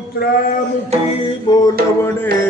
महिषपुत्रामुखी बोलवणे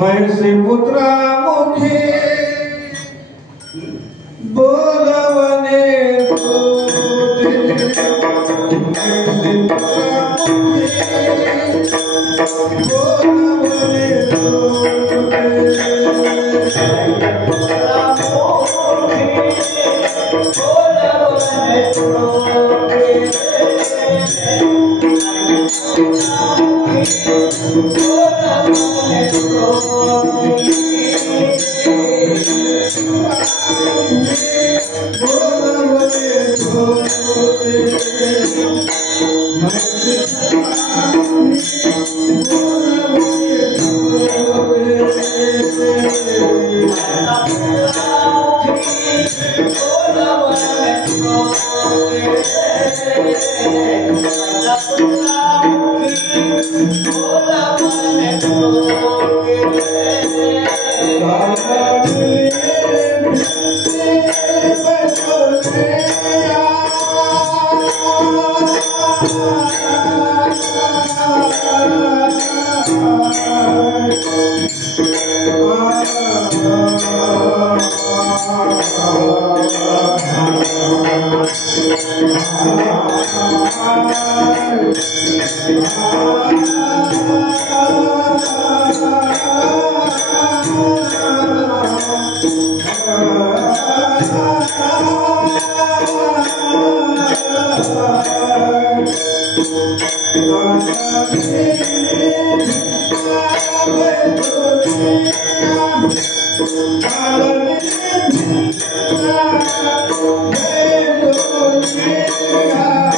मैसे पुत्रा मुखे बोलवने Yeah.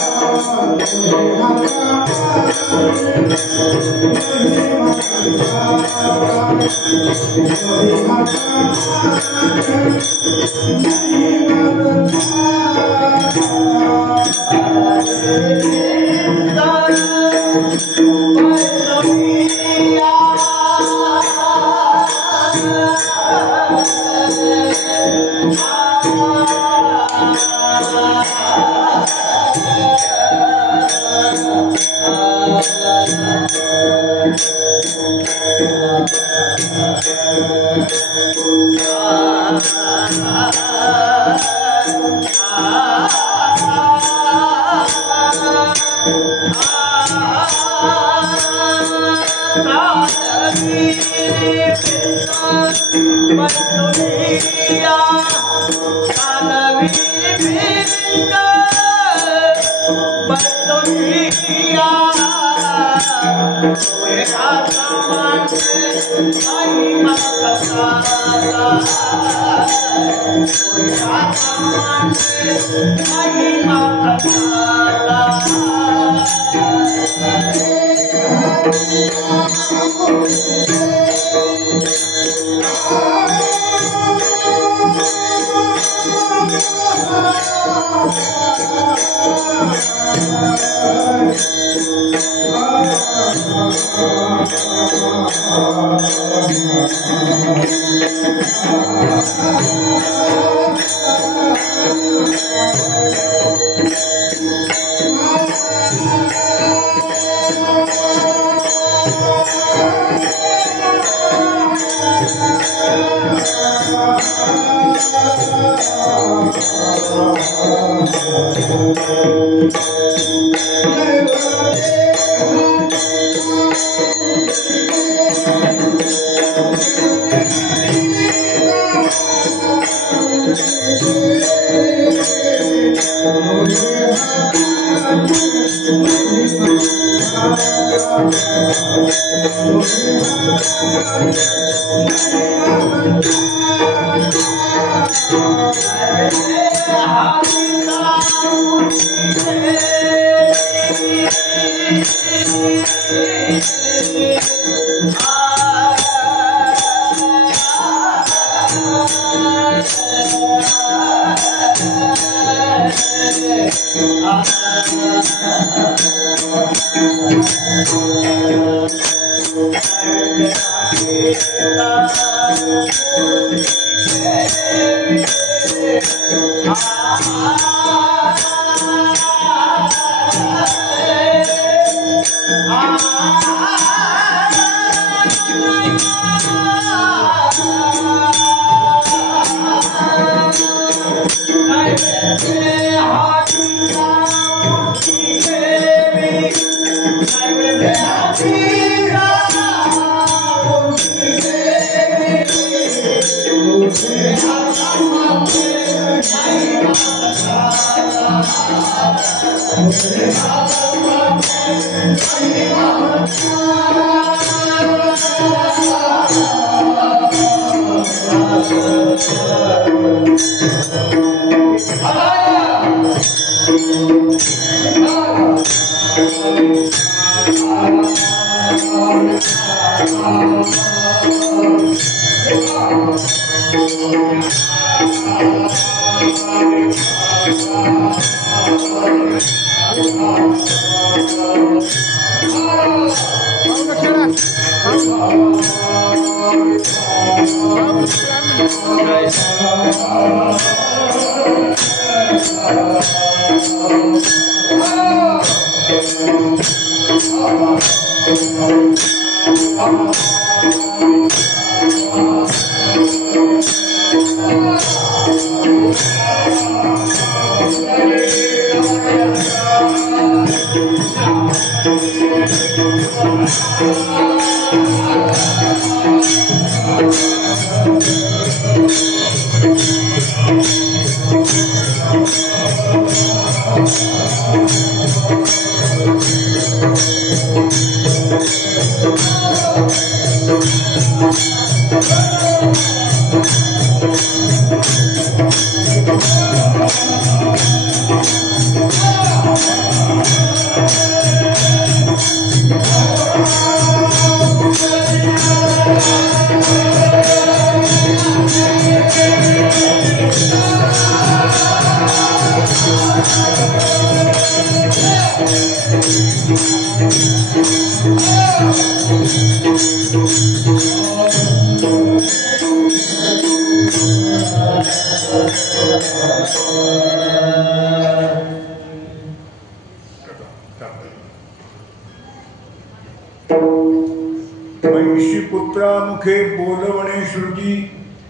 महिषीपुत्रामुखे बोलवणे श्रुती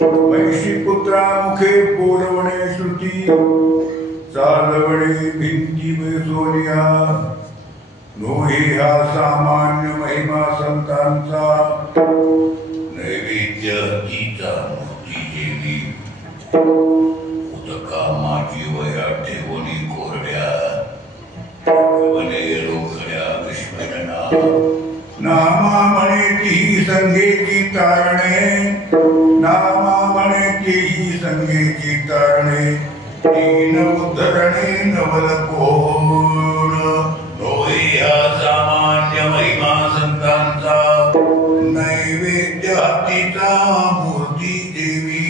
महिषीपुत्रामुखे बोलवणे श्रुती चालवणे भिंती सोनिया नोहे हा सामान्य महिमा संतांचा नैवेद्य हत्तीचा मूर्ती देवी उदका माझी वया ठेवणी कोरड्या वने रोखड्या विश्वजना नामा म्हणे ती संगेची तारणे नामा म्हणे ती संगेची तारणे तीन उद्धरणे नवल कोण नोहे हा सामान्य महिमा संतांचा नैवेद्य हत्तीचा मूर्ती देवी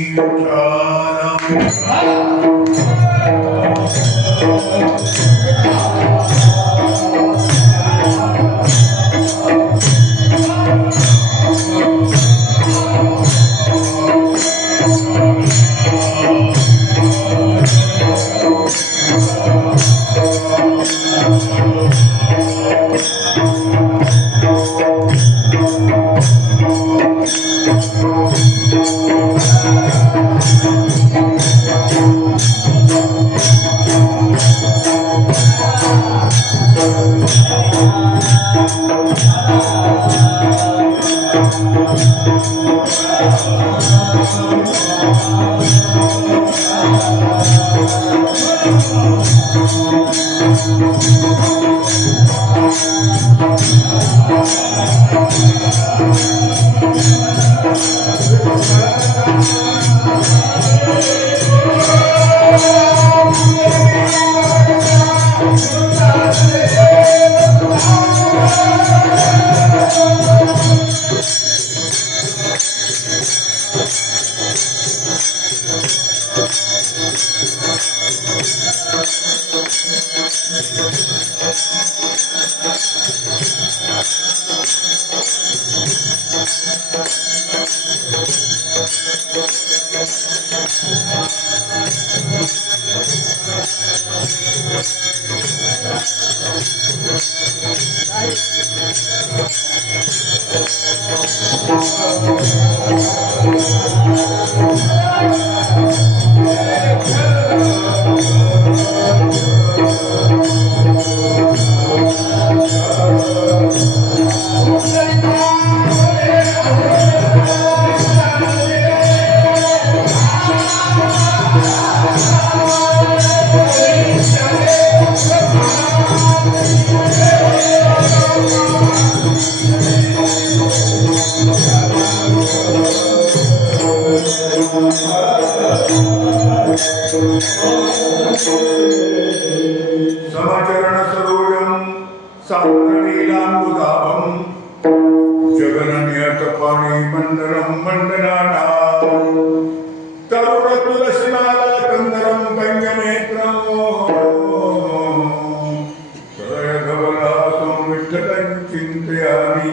समाचरण सरोजम सान्द्रनीलाम्बुदाभं जगननियतपाणि मण्डलं मण्डनानां तरुणतुलसीमाला कंदरं पंजनेत्रं सदयधवलासं विठ्ठलं चिन्तयामि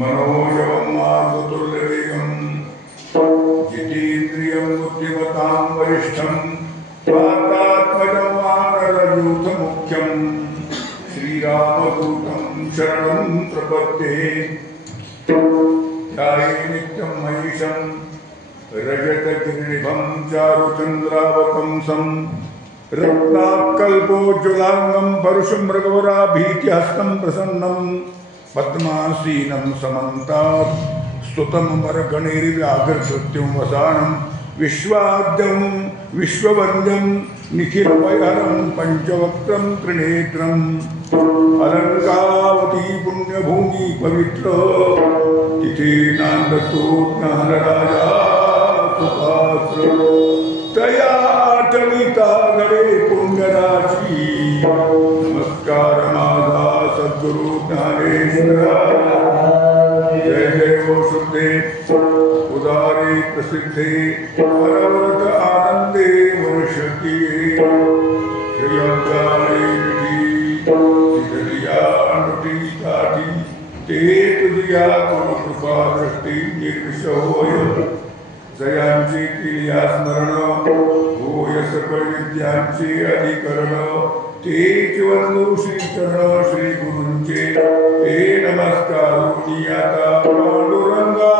मनोजवं मारुतुल्यवेगं जितेन्द्रियं बुद्धिमतां वरिष्ठं वातात्मजं वानरयूथमुख्यं श्रीरामदूतं शरणं प्रपद्ये ध्याये नित्यं महिषं रजतगिरिभं चारुचन्द्रावतंसं रक्ताकल्पोज्ज्वलाङ्गं परुषं मृगवराभीतिहस्तं प्रसन्नं पद्मासीनं समन्तात् स्तुतं मरगणैर्व्याघ्रकृत्यं वसानं विश्वाद्यं विश्ववन्द्यं निखिलवैहरं पञ्चवक्त्रं त्रिनेत्रम् अलङ्कावती पुण्यभूमि पवित्र तिथे नान्दतो ज्ञानराजा सुपात्र तया टलिता गडे पुण्यराशी नमस्कार माझा सद्गुरु ज्ञानेश्वर जय जय हो शुद्धे उदारे प्रसिद्धे अनवरत आनंदे वर्षती श्री ते तुझी या कृपा दृष्टी निर्विष होय जयांची केली स्मरण होय सकळ विद्यांचे अधिकरण तेच वंदू श्री चरण श्री गुरूंचे हे नमस्कार आता पांडुरंगा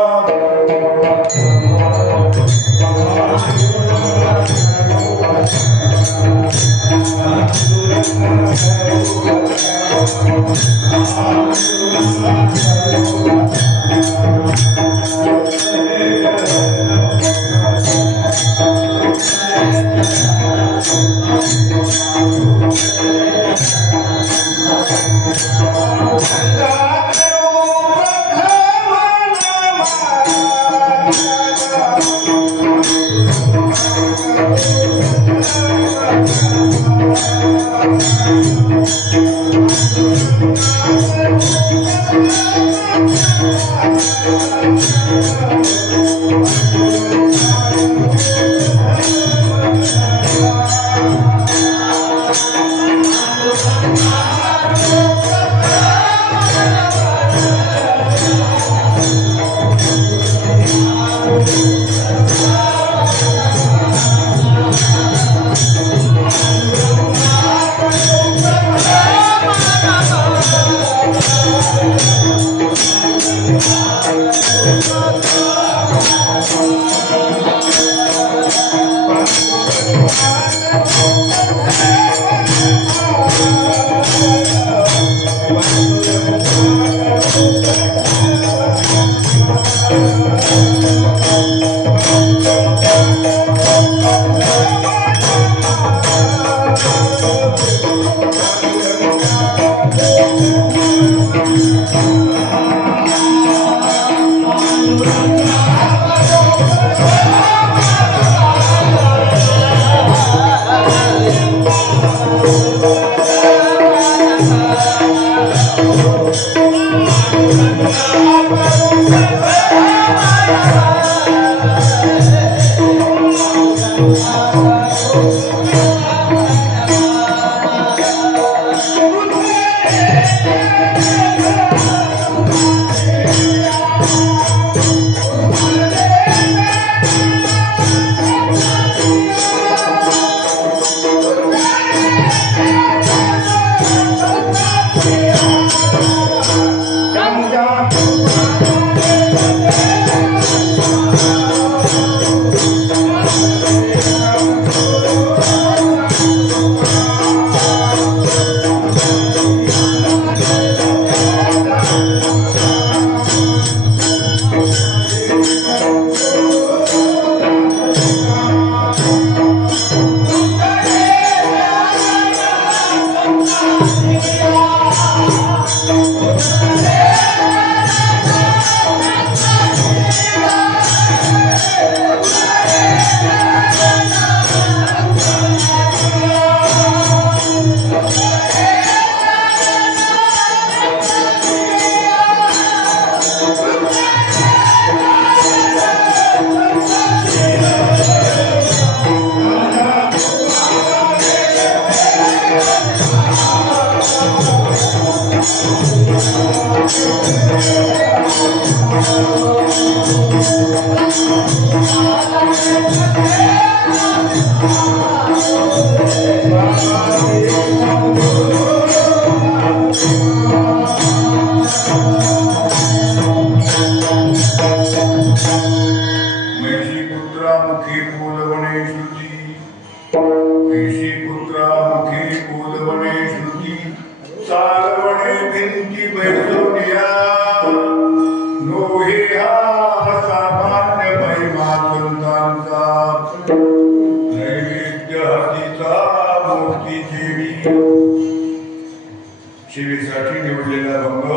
शिवेसाठी निवडलेला भंग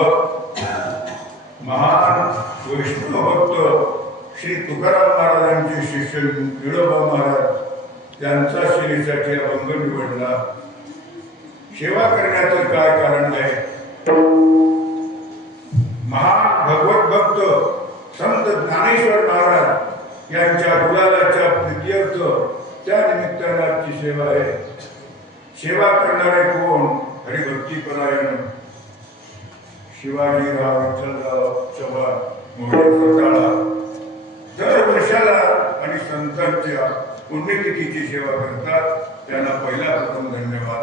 महान वैष्णव भक्त श्री तुकाराम महाराजांचे शिष्य विडोबा महाराज त्यांचा सेवेसाठी अभंग निवडला. सेवा करण्याचं काय कारण आहे? महान भगवत भक्त संत ज्ञानेश्वर महाराज यांच्या गुलालाच्या प्रीत्यर्थ त्या निमित्ताने सेवा आहे. सेवा करणारे कोण? हरिभक्तीपरायण. शिवाजीराव विठ्ठलराव चव्हाण मोरे स्वतःला दर वर्षाला आणि संतांच्या पुण्यतिथीची सेवा करतात. त्यांना पहिला प्रथम धन्यवाद.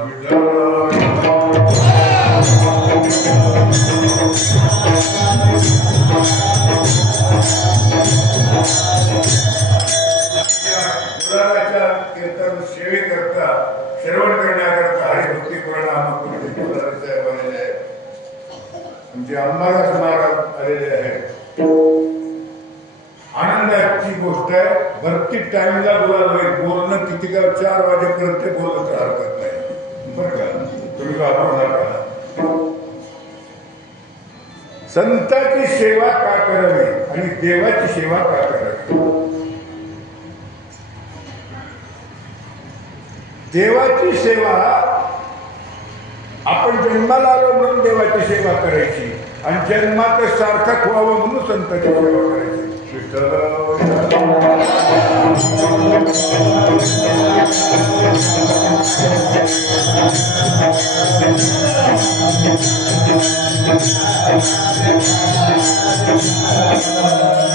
कीर्तन सेवेकरता श्रवण करण्याकरता हरिभक्ती साहेब आलेले आहेत. आमचे अंबादास महाराज आलेले आहेत. आनंदाची गोष्ट आहे. भरती टाइमला बोलणं किती का 4 वाजेपर्यंत बोलत हरकत नाही बरं का. तुम्ही घाबरू नका. संतांची सेवा का करावी आणि देवाची सेवा का करावी. देवाची सेवा आपण जन्माला आलो म्हणून देवाची सेवा करायची आणि जन्मात सार्थक व्हावं म्हणून संतांची सेवा करायची.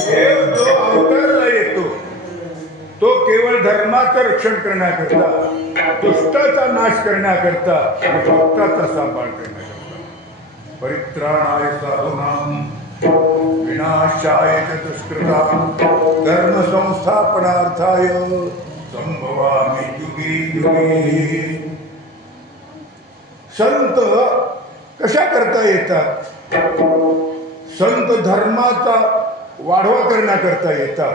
देव जो अवतारला येतो तो केवळ धर्माचं रक्षण करण्याकरता, दुष्टाचा नाश करण्याकरता आणि भक्ताचा सांभाळ करण्याकरता. परित्राणाय साधूनां विनाशाय च दुष्कृतां धर्म संस्थापनार्थाय संभवामि युगे युगे. संत कशा करता येतात. संत धर्माचा वाढवा करण्याकरता येतात.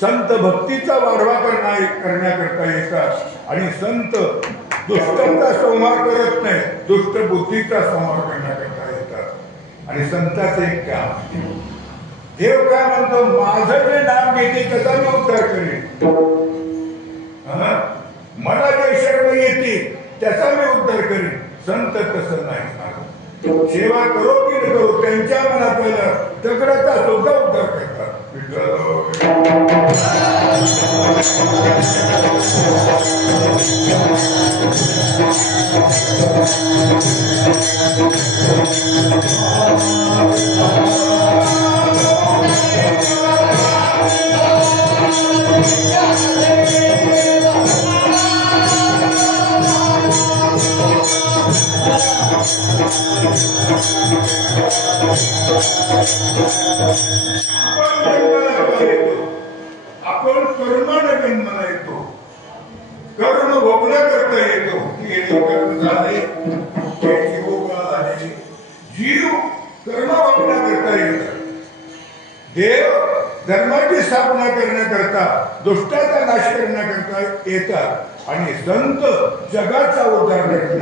संत भक्तीचा वाढवा करण्याकरता येतात आणि संत दुष्टांचा संहार करत नाही, दुष्ट बुद्धीचा संहार करण्याकरता येतात. आणि संतांचे एक काम, देव काय म्हणतो, माझं जे नाम घेते त्याचा मी उद्धार करेन. मला जे शरण येते त्याचा मी उद्धार करेन. संत तसं नाही. सेवा करो की न करो त्यांच्या मनात दगडाचा सुद्धा उद्धार करतात. आपण कर्माने जन्माला येतो. कर्म भोगण्याकरता येतो. कर्म झाले जीव कर्म भोगण्याकरता येतात. देव धर्माची स्थापना करण्याकरता, दुष्टाचा नाश करण्याकरता येतात आणि संत जगाचा उद्धार करतात.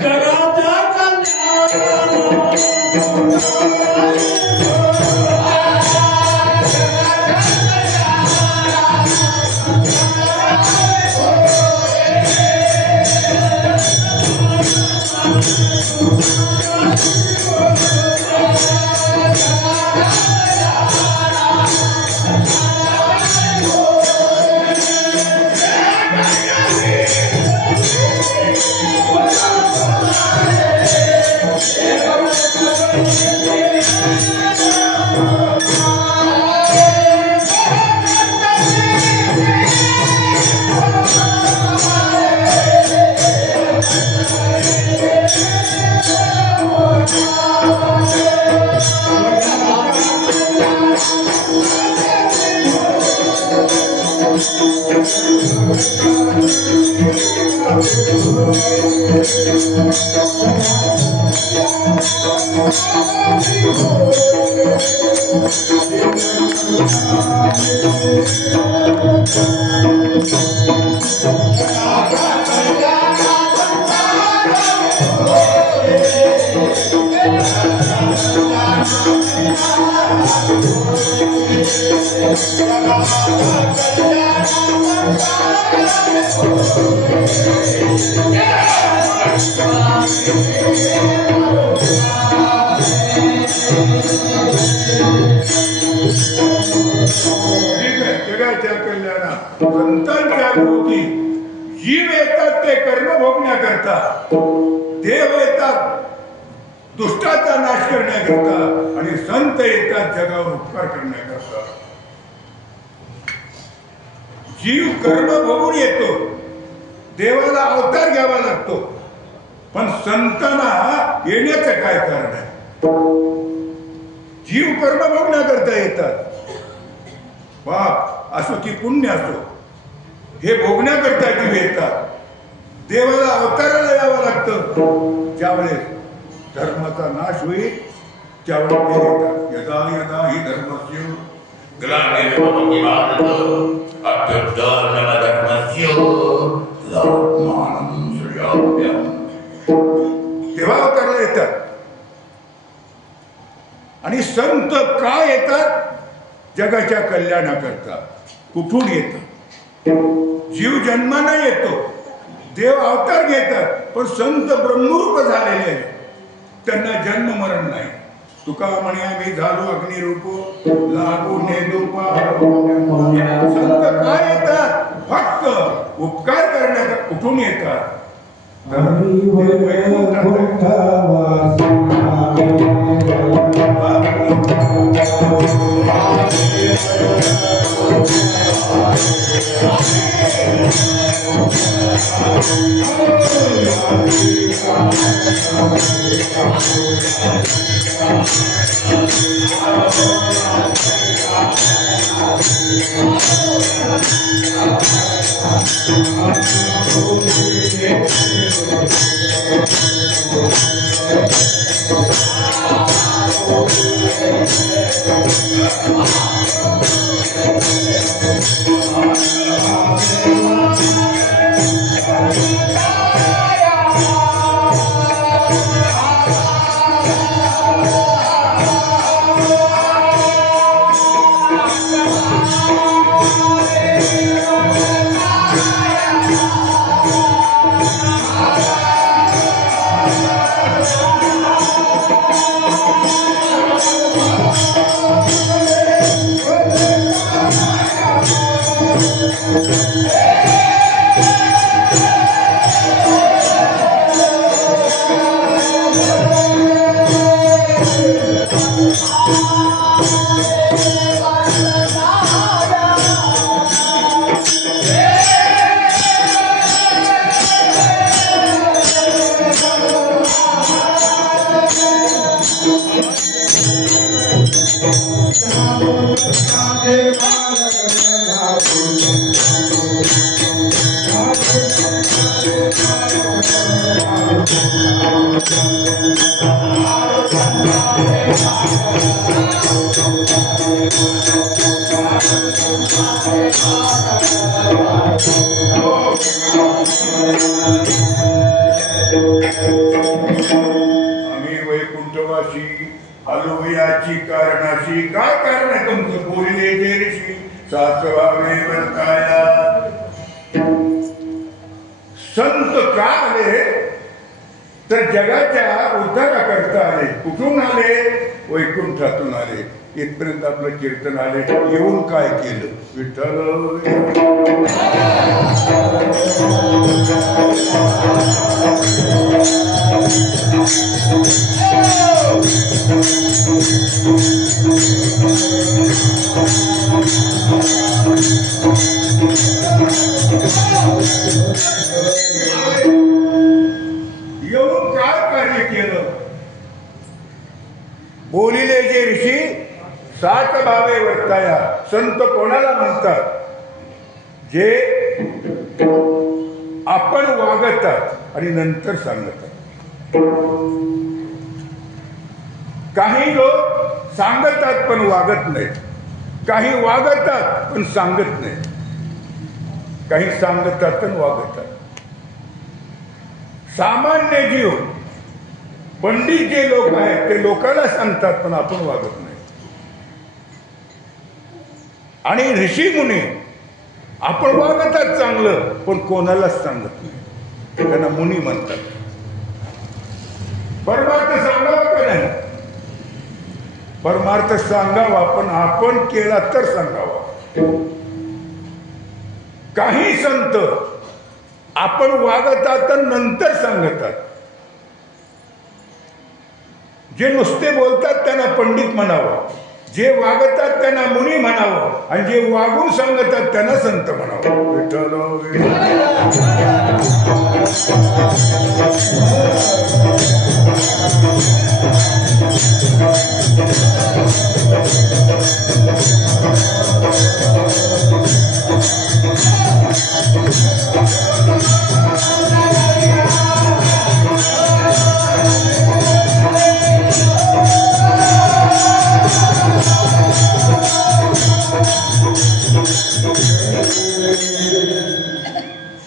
जगाच्या कल्याणात संतांच्या भोवती जीव येतात ते कर्म भोगण्याकरता, देव येतात दुष्टाचा नाश करण्याकरता आणि संत येतात जगावर उपकार करण्याकरता. जीव कर्म बघून येतो, देवाला अवतार घ्यावा लागतो, पण संतांना येण्याचं काय कारण आहे? जीव कर्म भोगण्याकरता येतात. पाप असो की पुण्य असो, हे भोगण्याकरता जीव येतात. देवाला अवताराला यावं लागतं. ज्यावेळेस धर्माचा नाश होईल त्यावेळेस ते येतात. यदा यदा ही धर्मस्य ग्लानिर्भवति भारत अभ्युत्थानमधर्मस्य तदात्मानं सृजाम्यहम्. तेव्हा अवताराला येतात. आणि संत का येतात? जगाच्या कल्याणाकरता. कुठून येतात? जीव जन्माने येतो, देव अवतार घेतात, पण संत ब्रह्मरूप झालेले आहेत, त्यांना जन्म मरण नाही. तुका म्हणे आम्ही झालो अग्निरूप लागू नेदूपा. संत काय येतात? फक्त उपकार करण्याचा. कुठून येतात? आम्ही वैकुंठवासी आलो याची कारणाशी. काय कारण आहे तुमचं? बोलले जे ऋषी सातवावे वर्ताया. संत का आले? तर जगाच्या उद्धाराकरता आले. कुठून आले? वैकुंठातून आले. इथपर्यंत आपलं कीर्तन आले. येऊन काय केलं? विठ्ठल येऊन काय कार्य केलं? बोलिले जे ऋषी सात भावे वर्ताया. संत कोणाला म्हणतात? जे आपण वागतात आणि नंतर सांगतात. काही लोक सांगतात पण वागत नाहीत, काही वागतात पण सांगत नाहीत, काही सांगतात पण वागतात. सामान्य जीव पंडित जे लोक आहेत ते लोकांना सांगतात पण आपण वागत नाही. आणि ऋषी मुनी आपण वागतात चांगलं पण कोणालाच सांगत नाही, त्यांना मुनी म्हणतात. परमार्थ सांगावा का नाही? परमार्थ सांगावा, पण आपण केला तर सांगावा. काही संत आपण वागतात तर नंतर सांगतात. जे नुसते बोलतात त्यांना पंडित म्हणावं, जे वागतात त्यांना मुनी म्हणावं, आणि जे वागून सांगतात त्यांना संत म्हणावं. विठ्ठल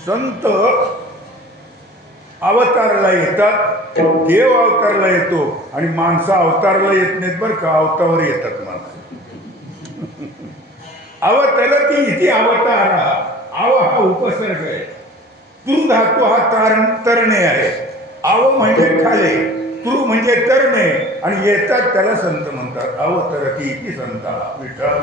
संत अवतारला येतात, देव अवतारला येतो, आणि माणसं अवतारला येत नाहीत बरं का, अवतावर येतात माणसं. अवतरती इथे अवतारा, आव हा उपसर्ग आहे, तू धातू हा तरणे आहे. आव म्हणजे खाले, तू म्हणजे तरणे, आणि येतात त्याला संत म्हणतात. अवतरती इथे संता. विठ्ठल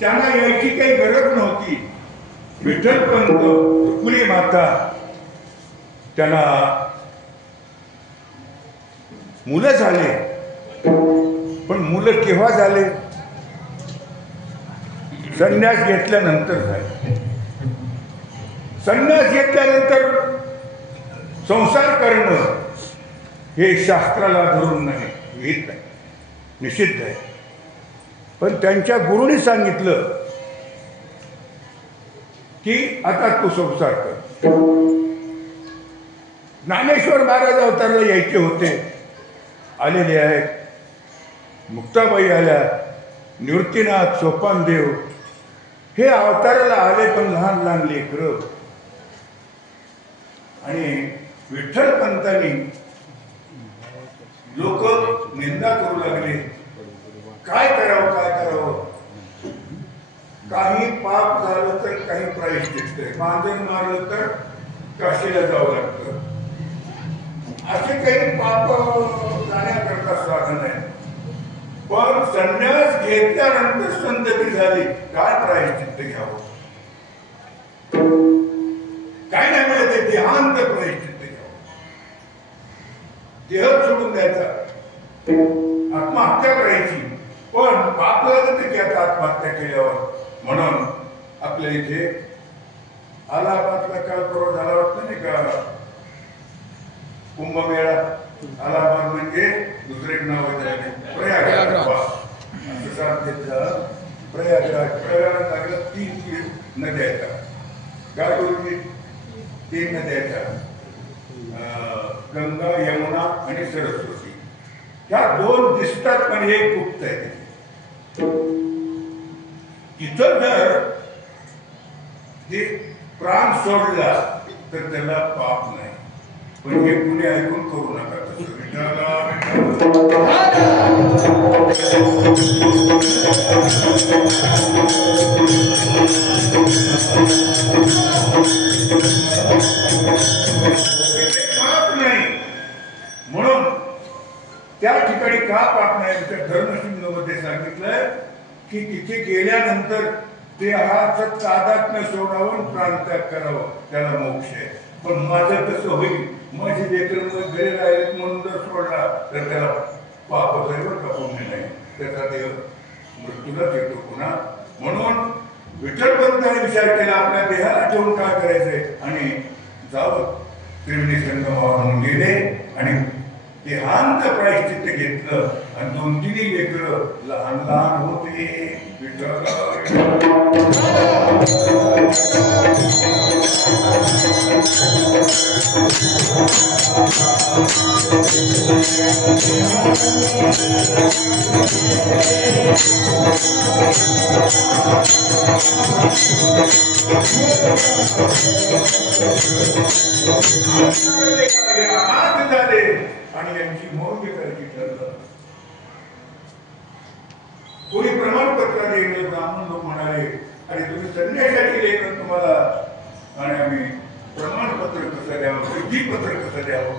त्यांना यायची काही गरज नव्हती. विठ्ठलपंत, फुले माता, त्यांना मुलं झाले, पण मुलं केव्हा झाले? संन्यास घेतल्यानंतर झाले. संन्यास घेतल्यानंतर संसार करणं हे शास्त्राला धरून नाही, येत नाही, निषिद्ध आहे. पण त्यांच्या गुरुनी सांगितलं की आता तू संसार कर. ज्ञानेश्वर महाराज अवतारला यायचे होते, आलेले आहेत. मुक्ताबाई आल्या, निवृत्तीनाथ, सोपानदेव हे अवताराला आले, पण लहान लहान लेकरं. आणि विठ्ठलपंतांनी लोक निंदा करू लागले. काय करावं, काय करावं? काही पाप झालं तर काही प्रायश्चित्त आहे. मांजर मारलं तर काशीला जावं लागतं. असे काही पाप जाण्याकरता साधन आहे. पण संन्यास घेतल्यानंतर संतती झाली, काय प्रायश्चित्त घ्यावं? काय नाही मिळत, देहांत प्रायश्चित्त घ्यावं. देह सोडून द्यायचा, आत्महत्या करायची. पण पाप लागत की आता आत्महत्या केल्यावर. म्हणून आपल्या इथे अलाहाबादला काल परवा झाला वाटतं नाही का कुंभमेळा. अलाहाबाद म्हणजे दुसरे नाव आहे प्रयागराज. प्रयागराज लागलं 3 नद्या येतात. गाडोजी 3 नद्या येतात, गंगा, यमुना आणि सरस्वती. ह्या 2 दिसतात, पण एक गुप्त आहे. इथं जर ते प्राण सोडला तर त्याला पाप नाही. पण हे कुणी ऐकून करू नका तसं. पाप नाही म्हणून त्या ठिकाणी का पाप नाही? धर्मसिंधूमध्ये सांगितलंय की तिथे गेल्यानंतर देहाचं तादात्म्य सोडावं, प्राणत्याग करावं, त्याला मोक्ष आहे. पण माझं कसं होईल? माझे लेकरं घरी राहिले म्हणून जर सोडला तर त्याला पाप जाईल का, पुण्य नाही. त्याचा देह मृत्यूलाच येतो पुन्हा. म्हणून विठ्ठलपंतांनी विचार केला, आपल्या देहाला ठेवून काय करायचंय, आणि जावं त्रिवेणी संगमावर म्हणून गेले आणि देहांत प्रायश्चित्त घेतलं. आणि 2-3 लेकरं लहान लहान होते. झाले आणि यांची मोर्ग करायची ठरलं. कोणी प्रमाणपत्र दिले, ब्राह्मण लोक म्हणाले, आणि तुम्ही संन्यासाची लेखन तुम्हाला, आणि आम्ही प्रमाणपत्र कसं द्यावं, सिद्धीपत्र कसं द्यावं?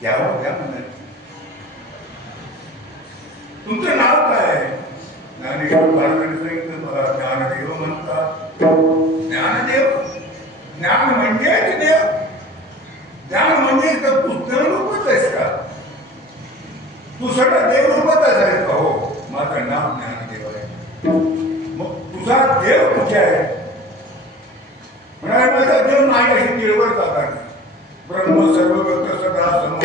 घ्यावं, घ्या म्हणाले. तुमचं नाव ज्ञानेश्वर महाराजांनी सांगितलं मला ज्ञानदेव म्हणतात. ज्ञानदेव, ज्ञान म्हणजेच देव. ज्ञान म्हणजे तर तू देवरूपच आहेस का? तू सगळं देवरूपच आहेस का? हो, माझं नाव ज्ञानदेव आहे. मग तुझा देव कुठे आहे? म्हणाले माझा देव नाही अशी निळवळ जागा नाही. ब्रह्म सर्वगत सदा समो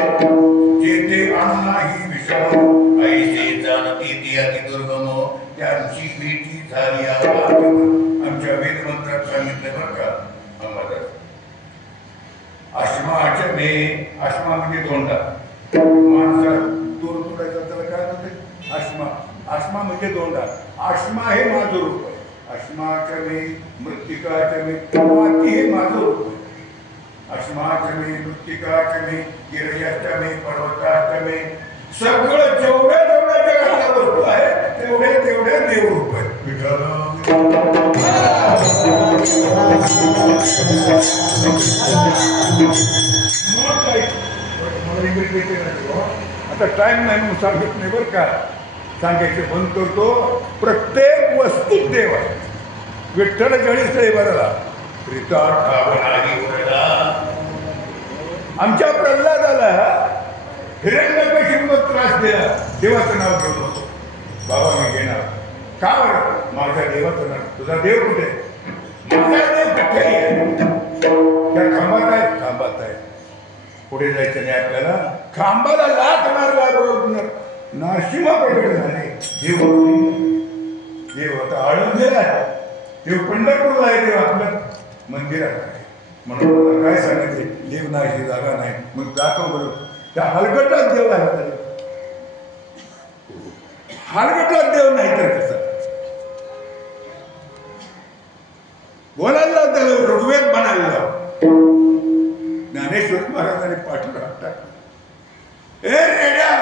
जेथे अणु नाही विषम ऐसे जाणती ती अति दुर्गम त्यांची भेटी झाली आमच्या वेद मंत्रात सांगितलं बरं का अंबादास. आश्मा मे, आश्मा म्हणजे दोंडा. माणसा दूर तुडायचा त्याला काय म्हणते? आश्मा. आश्मा म्हणजे दोंडा. आश्मा हे माझं रूप आहे. आश्माचमे मृत्तिकाचमे वाती हे माझं रूप आहे. आश्माचमे मृत्तिकाचमे गिरयाचमे पर्वताचमे सगळं जेवढ्या जेवढ्या जगातल्या वस्तू आहे तेवढ्या तेवढ्या देवरूप आहे. आता टाइम नाही म्हणून सांगत नाही बरं का. सांगायचे बंद करतो. प्रत्येक वस्तूत देव आहे. विठ्ठल जळीसळे बरला आमच्या प्रल्हादाला हिरण्यकशिपूला त्रास दिला. देवाचं नाव घेऊन होतो. बाबा मी घेणार का बरं? माझ्या देवाचं नाव. तुझा देव कुठे? माझा देव कुठेही आहे. त्या खांबात आहे. खांबात आहे. पुढे जायचं नाही आपल्याला. खांबाला लाथ मारल्याबरोबर नाशिमा प्रकट झाले. देव आता आळंदीला आहे. देव पंढरपूरला आहे. देव आपलं मंदिरात आहे. म्हणून मला काय सांगितले? देव नाही जागा नाही. मग दाखव बरोबर. त्या हलगटात देव आहे. हलगटात देव नाही तर कसं बोलायला? त्याला ऋग्वेद म्हणायला ज्ञानेश्वर महाराजांनी पाठवला टाकला. ए रेड्या,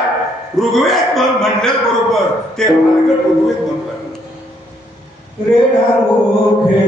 ऋग्वेद म्हणल्याबरोबर ते हलगट ऋग्वेद म्हणू लागलं. रेडा मुखे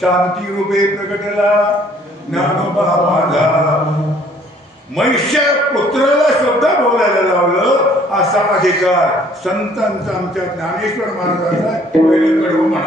शांती रूपे प्रकटला ज्ञानोबा माझा. महिष्य पुत्राला शब्द बोलायला लावलं असा अधिकार संतांचा आमच्या ज्ञानेश्वर महाराजांचा पहिलं कडवं म्हणा.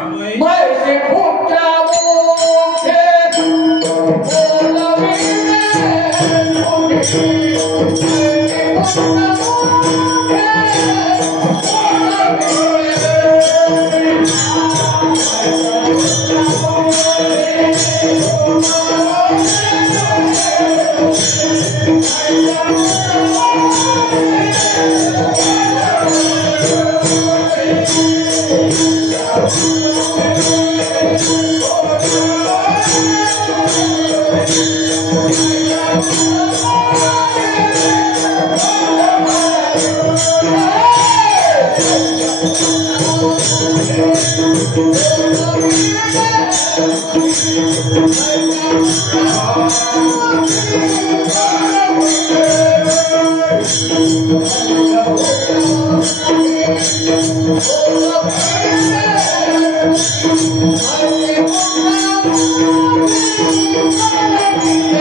Thank you.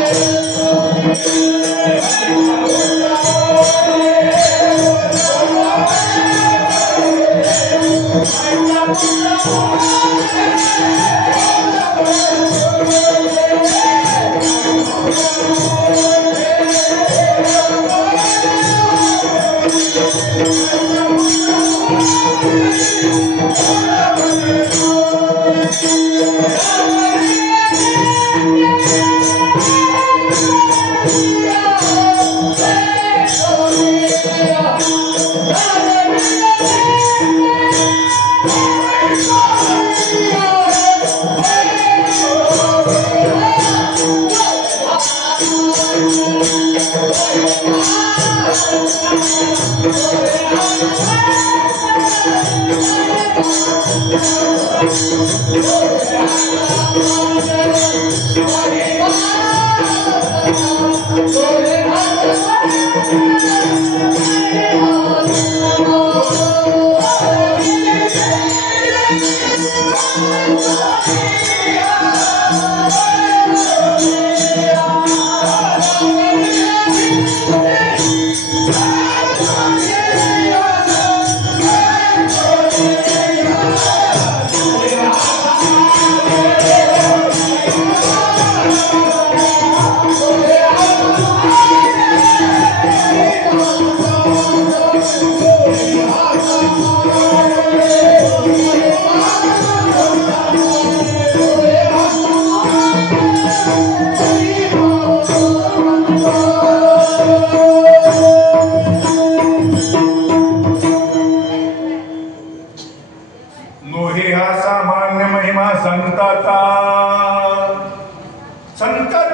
नोहे हा सामान्य महिमा संताचा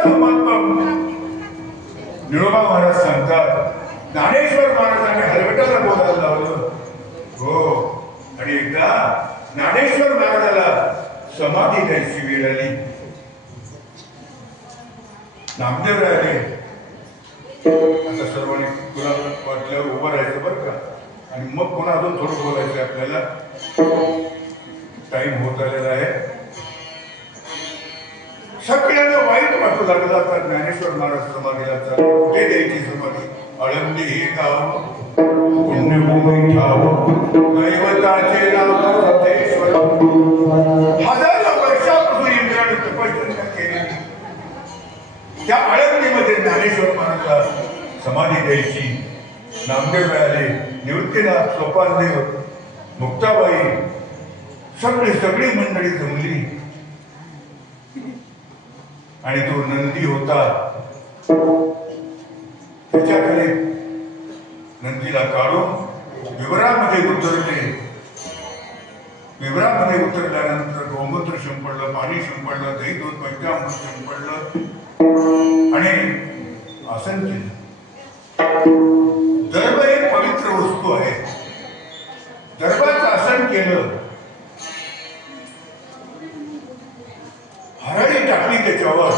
महात्मा निळोबा महाराज सांगतात. ज्ञानेश्वर महाराजांनी हलगटाला बोलायला लावलं. हो, आणि एकदा ज्ञानेश्वर महाराजाला समाधी द्यायची वेळ आली. नामदेव राहिले. आता सर्वांनी तुला वाटल्यावर उभं राहायचं बरं का, आणि मग पुन्हा अजून थोडं बोलायचं आपल्याला. टाइम होत आलेला आहे. सगळ्यांना वाईट वाटू लागलं. आता ज्ञानेश्वर महाराज समाधीला कुठे द्यायची समाधी? आळंदी हे गाव पुण्यभूमी ठाव दैवताचे नाव सिद्धेश्वर. हजारो वर्षापासून इंद्राने तपश्चर्या केलेली त्या आळंदीमध्ये ज्ञानेश्वर महाराजाला समाधी द्यायची. नामदेव राहिले, निवृत्तीनाथ, सोपानदेव, मुक्ताबाई, सगळी मंडळी जमली. आणि तो नंदी होता, त्याच्याकडे नंदीला काढून विवरामध्ये उतरले. विवरामध्ये उतरल्यानंतर गोमूत्र शिंपडलं, पाणी शिंपडलं, दही दूध पंचामृत शिंपडलं आणि आसन केलं. दर्भ एक पवित्र वस्तू आहे. दर्भाचं आसन केलं, हरळी टाकली त्याच्यावर,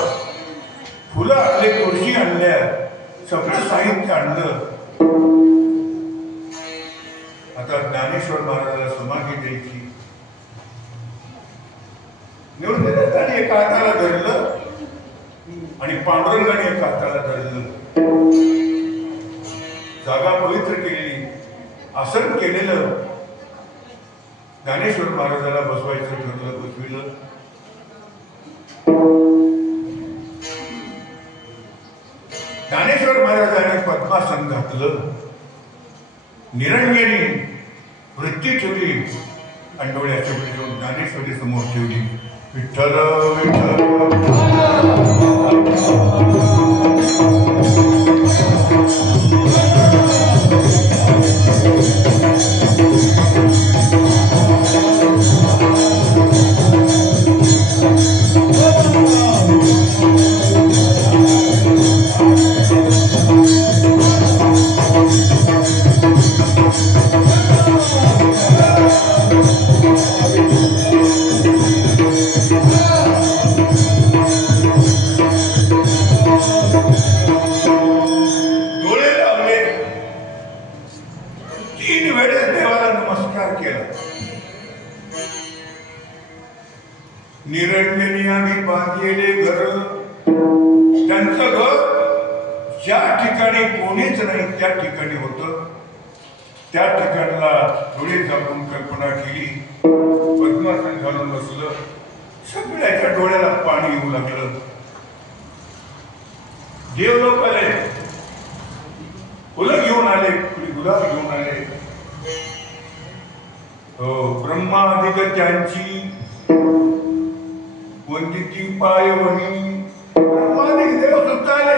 फुलं आणले, तुळशी आणल्या, सगळं साहित्य आणलं. आता ज्ञानेश्वर महाराजाला समाधी द्यायची. निवृत्तीनाथाने एका हाताला धरलं आणि पांडुरंगाने एका हाताला धरलं. जागा पवित्र केलेली, आसन केलेलं. ज्ञानेश्वर महाराजाला बसवायचं ठरलं, बसविलं. ज्ञानेश्वर महाराजांनी पद्मासन घातलं, निरंजनी वृत्ती ठेवली आणि डोळ्याच्या पुढे जाऊन ज्ञानेश्वरी समोर ठेवली. विठ्ठल विठ्ठल. निरंजनी आम्ही बांधलेले घर, त्यांचं घर ज्या ठिकाणी कोणीच नाही त्या ठिकाणी होतं. त्या ठिकाणाला डोळे झाकून कल्पना केली, पद्मासन घालून बसलं. सगळ्याच्या डोळ्याला पाणी येऊ लागलं. देव लोक आले, फुलं घेऊन आले, गुलाब घेऊन आले. हो, ब्रह्मादिक त्यांची वंदिती पायवणी. ब्रह्मादिक देव सुद्धा आले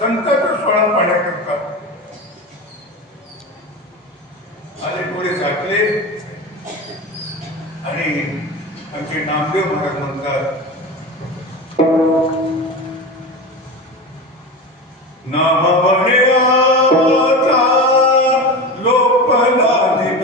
संतांचं स्मरण पाण्याकरता. आले, डोळे झाकले आणि आमचे नामदेव महाराज म्हणतात, नाम म्हणे आता लोकला दिन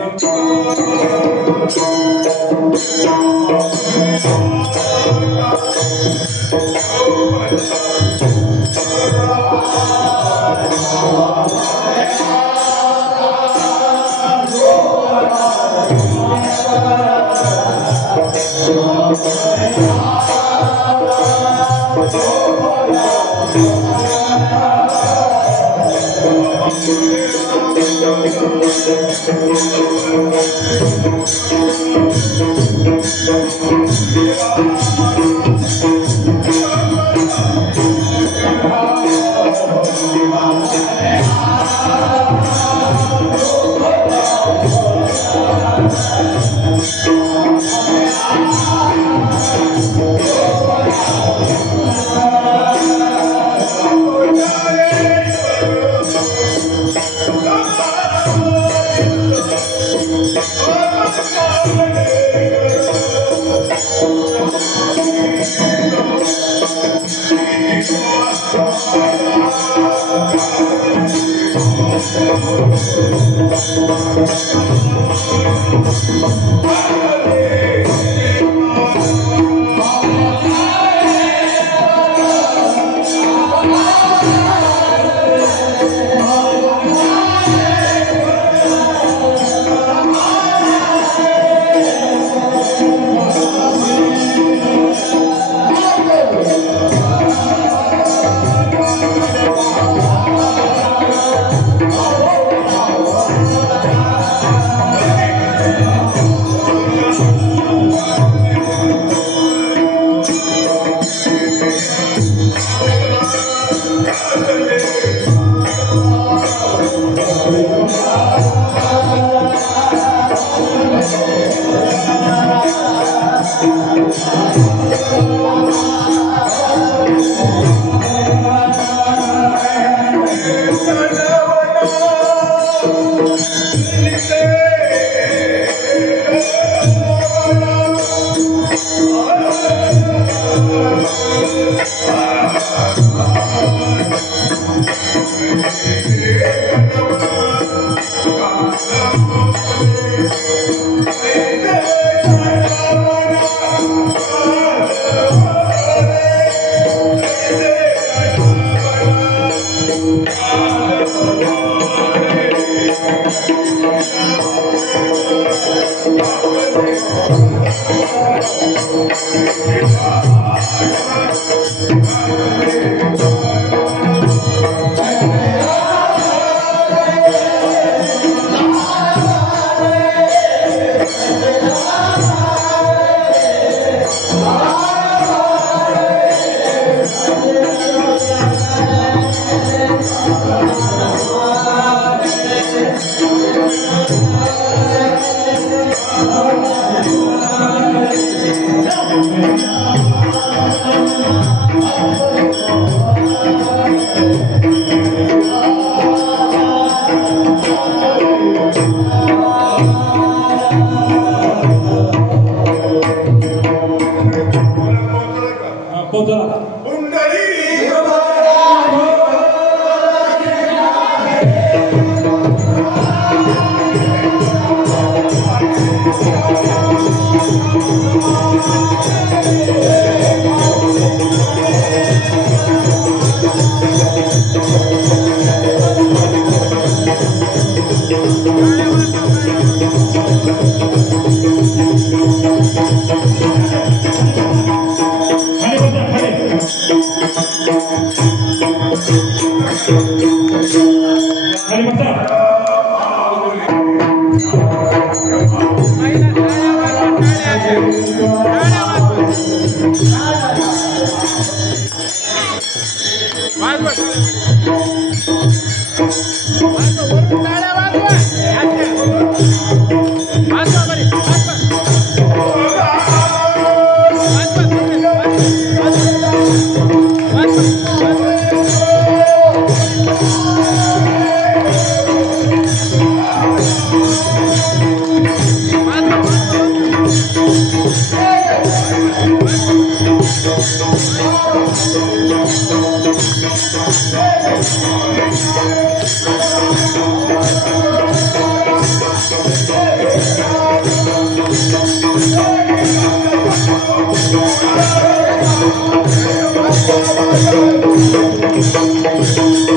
Thank you.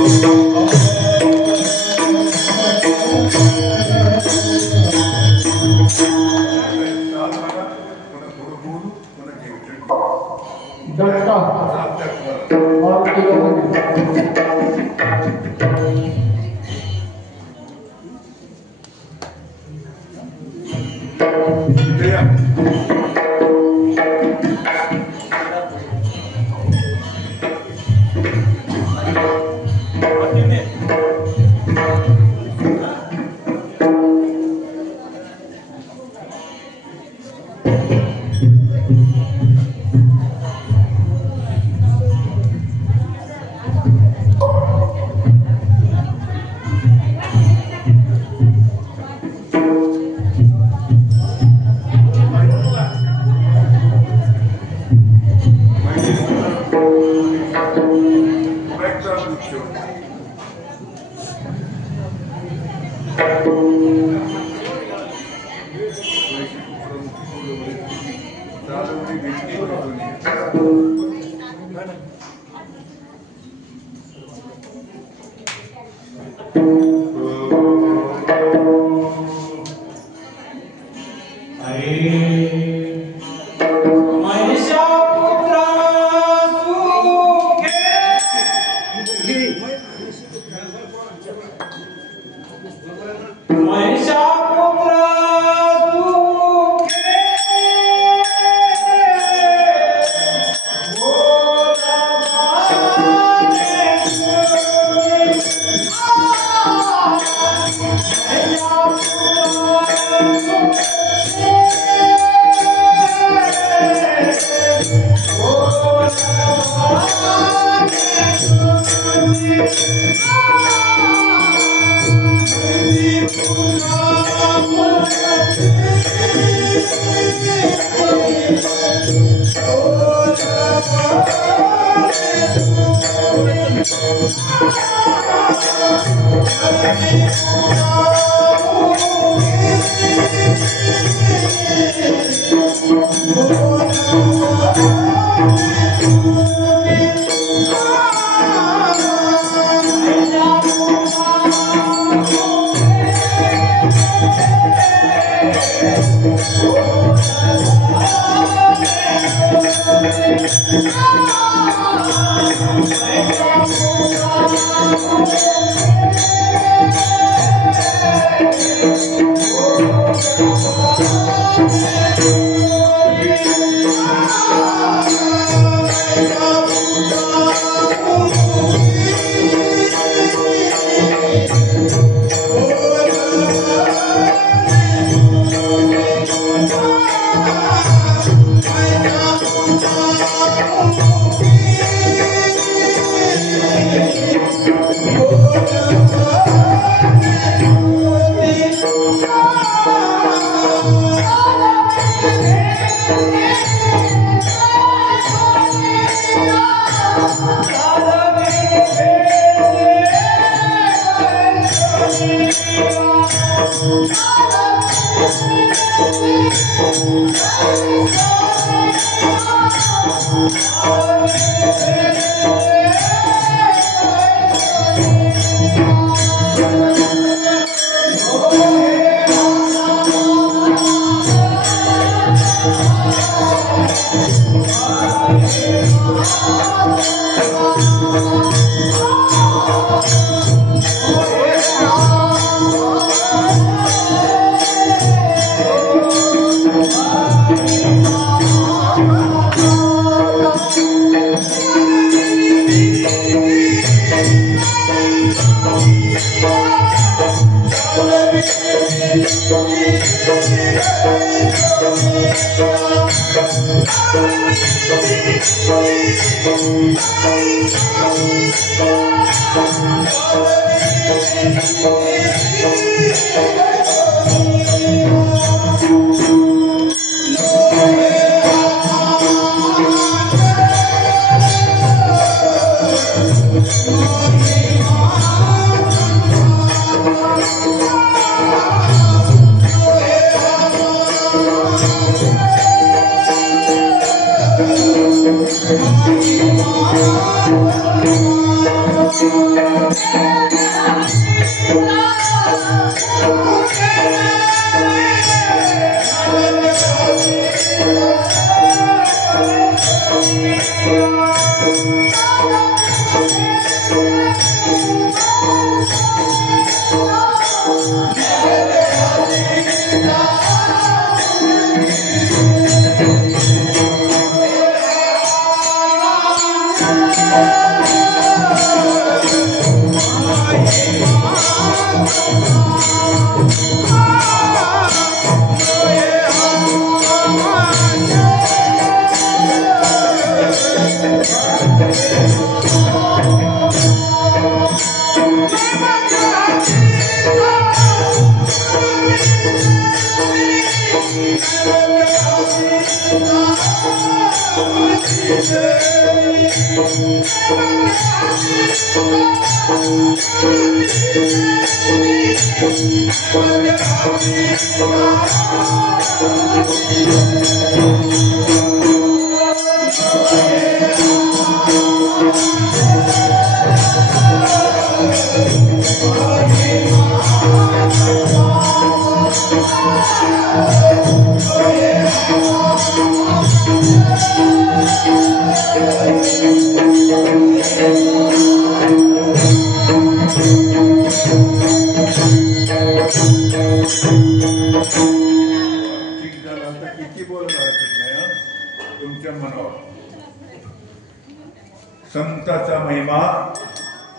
संताचा महिमा,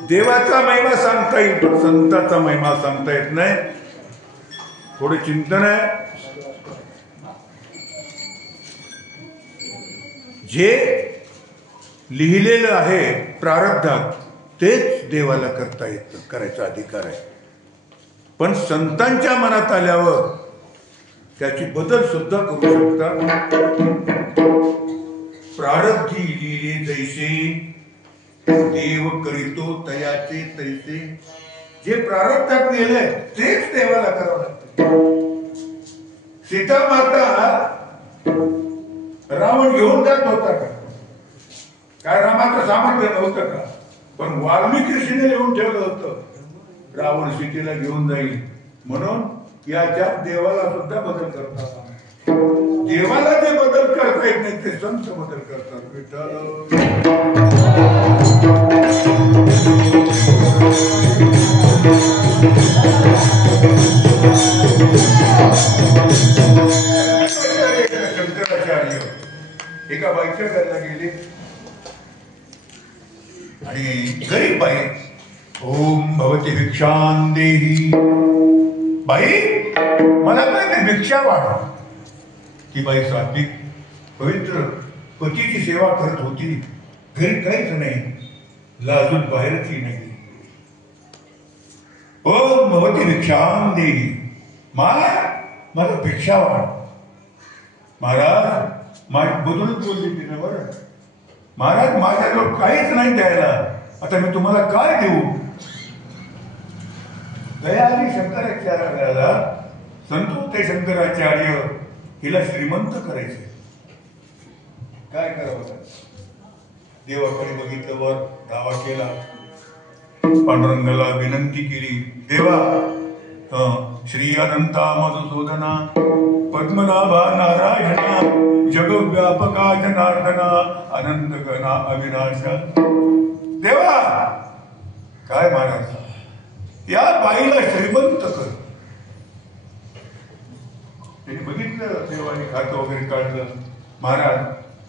देवाचा महिमा सांगता येईल पण संताचा महिमा सांगता येत नाही. थोडे चिंतन आहे. जे लिहिलेलं आहे प्रारब्धात तेच देवाला करता येतं, करायचा अधिकार आहे. पण संतांच्या मनात आल्यावर त्याची बदल सुद्धा करू शकतात. प्रारब्धी लिहिले जैसे देव करीतो तयाचे तैसे. जे प्रारब्धात लिहिलंय तेच देवाला करावं लागतं. सीता माता रावण घेऊन जात होता का? काय रामाचं सामर्थ्य नव्हतं का? पण वाल्मिकी ऋषीने लिहून ठेवलं होतं रावण सीतेला घेऊन जाईल म्हणून. याच्यात देवाला सुद्धा बदल करतात. देवाला जे बदल करता येत नाही ते संत बदल करतात. विठ्ठल शंकराचार्य एका बाईच्या घरला गेले आणि गरीब बाई, ओम भवती भिक्षां देही. बाई मला काय ते भिक्षा वाढ. ती बाई सात्विक पवित्र पतीची सेवा करत होती. घरी काहीच नाही, लाजून बाहेरची नाही. ओम भवती भिक्षां देही. मला भिक्षा वाढ. महाराज बदलूच बोलली तिने. बरं महाराज माझ्याजवळ काहीच नाही द्यायला, आता मी तुम्हाला काय देऊ? दयाली शंकराचार्याला संतोष शंकराचार्य हिला श्रीमंत करायचे. काय करावं? देवाकडे बघितलं, वर दावा केला, पांडुरंगाला विनंती केली. देवा श्री अनंता मधुसूदना पद्मनाभा नारायणा जगव्यापका जनार्दना अनंत गणा अविनाशा. देवा काय महाराज या बाईला श्रीमंत कर. त्यांनी बघितलं देवाने खातं वगैरे काढलं. महाराज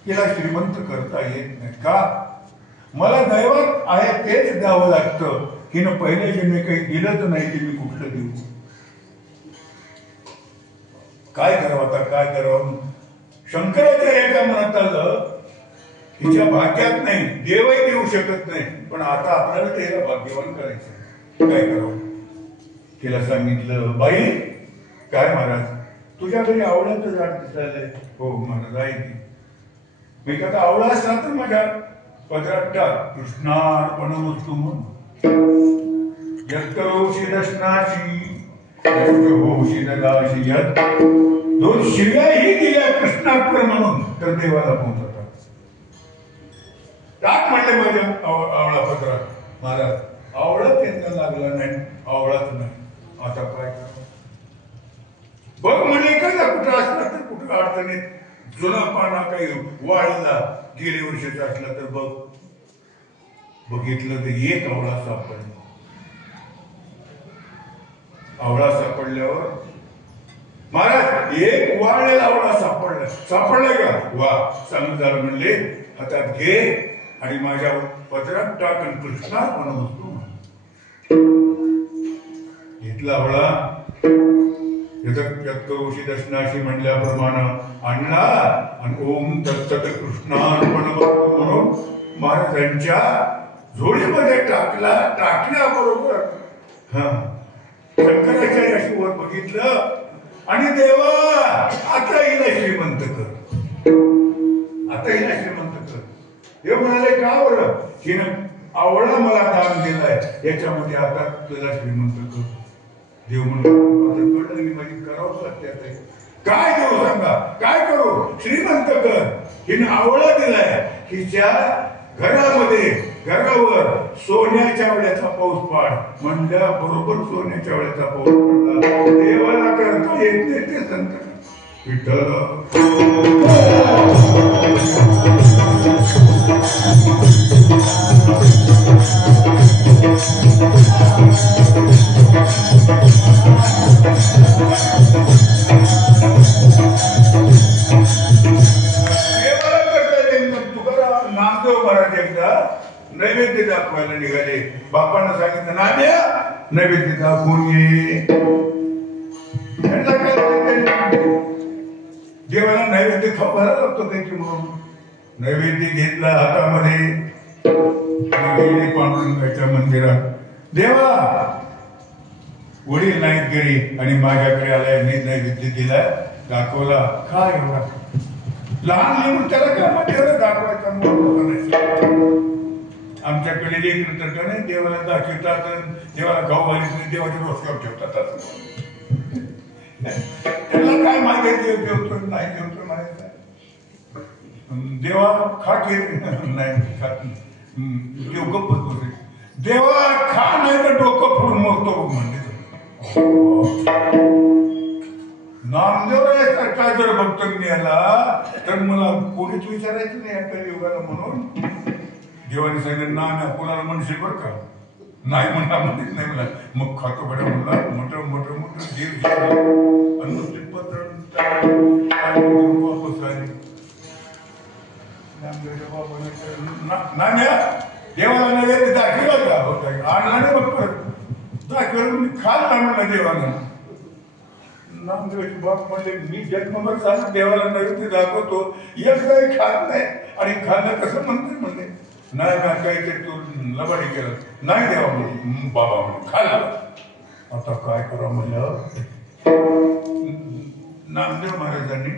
तिला श्रीमंत करता येत नाही का? मला दैवात आहे तेच द्यावं लागतं. हिनं पहिले जन्मी काही दिलंच नाही की मी कुठलं देऊ? काय करावं आता, काय करावं? शंकराचार्याच्या मनात आलं हिच्या भाग्यात नाही, देवही देऊ शकत नाही, पण आता आपल्याला त्याला भाग्यवान करायचं. काय करावं? तिला सांगितलं, बाई काय महाराज तुझ्या घरी आवळ्याचं झाड दिसायलंय. हो महाराज आहे की. मी का आवळा असला तर माझ्या पदरात टाक. कृष्णार्पणमस्तु म्हणून यत्करोषि दशनाशी यत्करोषि ददाशी. यत् दोन शिव्याही दिल्या कृष्णार्पण म्हणून तर देवाला पोहोचतात. टाक म्हणले माझ्या आवळा पदरात. महाराज आवळा त्यांना लागला नाही, आवळाच नाही. आता काय करावं? बघ म्हणले का कुठं असला तर कुठं अडचणीत जुना पाना काही वाढला गेल्या वर्षाचा असला तर बघ. बघितलं तर एक आवळा सापडला. आवळा सापडल्यावर महाराज एक वाळलेला आवळा सापडला. सापडलाय का? वा चांगलं झालं म्हणले. हातात घे आणि माझ्या पदरात टाकून कृष्णार्पण वस्तू घेतला हळा करोशी दशनाशी म्हणल्याप्रमाणे आणला आणि ओम तत्सत कृष्णार्पण वस्तू म्हणून महाराजांच्या झोळीमध्ये टाकल्याबरोबर शंकराचार्याशी वर बघितलं आणि देवा आता हिला श्रीमंत कर, आता हिला श्रीमंत कर. हे म्हणाले का बरं, हिनं आवळा मला दान दिलाय याच्यामध्ये आता तुला श्रीमंत कर. देव म्हणून कळलं माझी करावंच लागते. काय देऊ सांगा, काय करू, श्रीमंत कर. हिनं आवळा दिलाय, हिच्या घरावर सोन्याच्या वेळेचा पाऊस पाड म्हणल्या बरोबर सोन्याच्या वेळेचा पाऊस पडला. देवाला करता येत नाही ते संत विठ्ठल. नामदेव महाराज एकदा नैवेद्य दाखवायला निघाले. बापांना सांगितलं नाम्या नैवेद्य दाखवून ये. देवाला नैवेद्य खाऊ घालायला लागतो त्यांची म्हणून नैवेद्य घेतला हातामध्ये गेले पांडुरंगाच्या मंदिरात. देवा वडील नाहीत घरी आणि माझ्याकडे आलाय, मी नैवेद्य दिला दाखवला. काय एवढा लहान लेकरू त्याला काय मध्ये दाखवायचा. आमच्याकडे लेकरं तर का नाही देवाला दाखवतात, देवाला गाव घालीत नाही, देवाच्या डोसक्यावर ठेवतात. त्याला काय माहिती देव ठेवतो नाही ठेवतो माहिती देवा खा के नाही खात देव गप्पच बसे. देवा खा नाही तर डोकं फोडून मरतो म्हणते. नामदेवरायासारखा जर भक्त मिळाला तर मला कोणीच विचारायचं नाही आपल्या योगाला. म्हणून देवाने सांगितलं ना कोणाला म्हणशील बरं का, नाही म्हणला म्हणत नाही मला. मग खातो बड्या म्हणला मोठं मोठं मोठं देव आणि नुसते पत्र वापस आले. नाम्या देवाला नव्हे दाखवला का होता आणला नाही बघ परत दाखवलं खाल्ला म्हणला देवाला. नामदेवाची बाप म्हणले मी जन्मभर सांग देवाला नैवेद्य दाखवतो, एक काही खात नाही आणि खाल्लं कसं म्हणते म्हणले. नाही ना काहीतरी तू लबाडी केलं नाही देवा म्हणून बाबा म्हणून खाल्लं. आता काय करा म्हणलं नामदेव महाराजांनी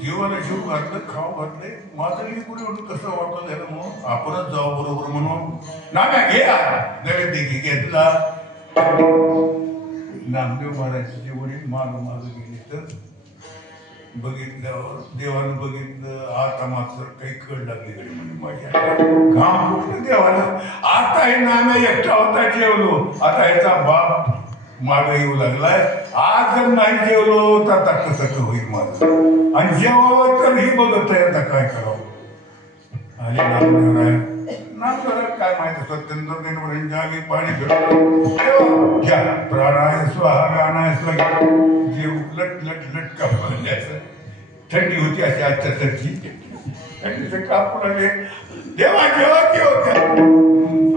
जीवाला जीव घातलं, खाऊ घातले. माझं लेकरू एवढं कसं वाटलं झालं म्हणून आपणच जाऊ बरोबर म्हणून नाम्या घ्या नैवेद्य घेतला. नामदेव महाराजांचे वडील माग गेले तर बघितल्यावर देवानं बघितलं आता मात्र काही कळ लागली गडी म्हणजे माझ्या घाम फुटलं देवाला. आता हे नाम्या एकटा होता जेवलो, आता ह्याचा बाप माग येऊ लागलाय. आज जर नाही जेवलो तर आता कसं होईल माझं आणि जेवावं तर ही बघत आहे आता काय करावं. आले नामदेवराय काय माहिती सत्येंद्र जागी पाणी फिरवलं घ्या प्राणाय स्वाहा गाणाय स्वाहा जे लट लट लट कापलं द्यायचं. थंडी होती अशी आजच्या सरची थंडीचं कापू लागले. देवा जेवा केव्हा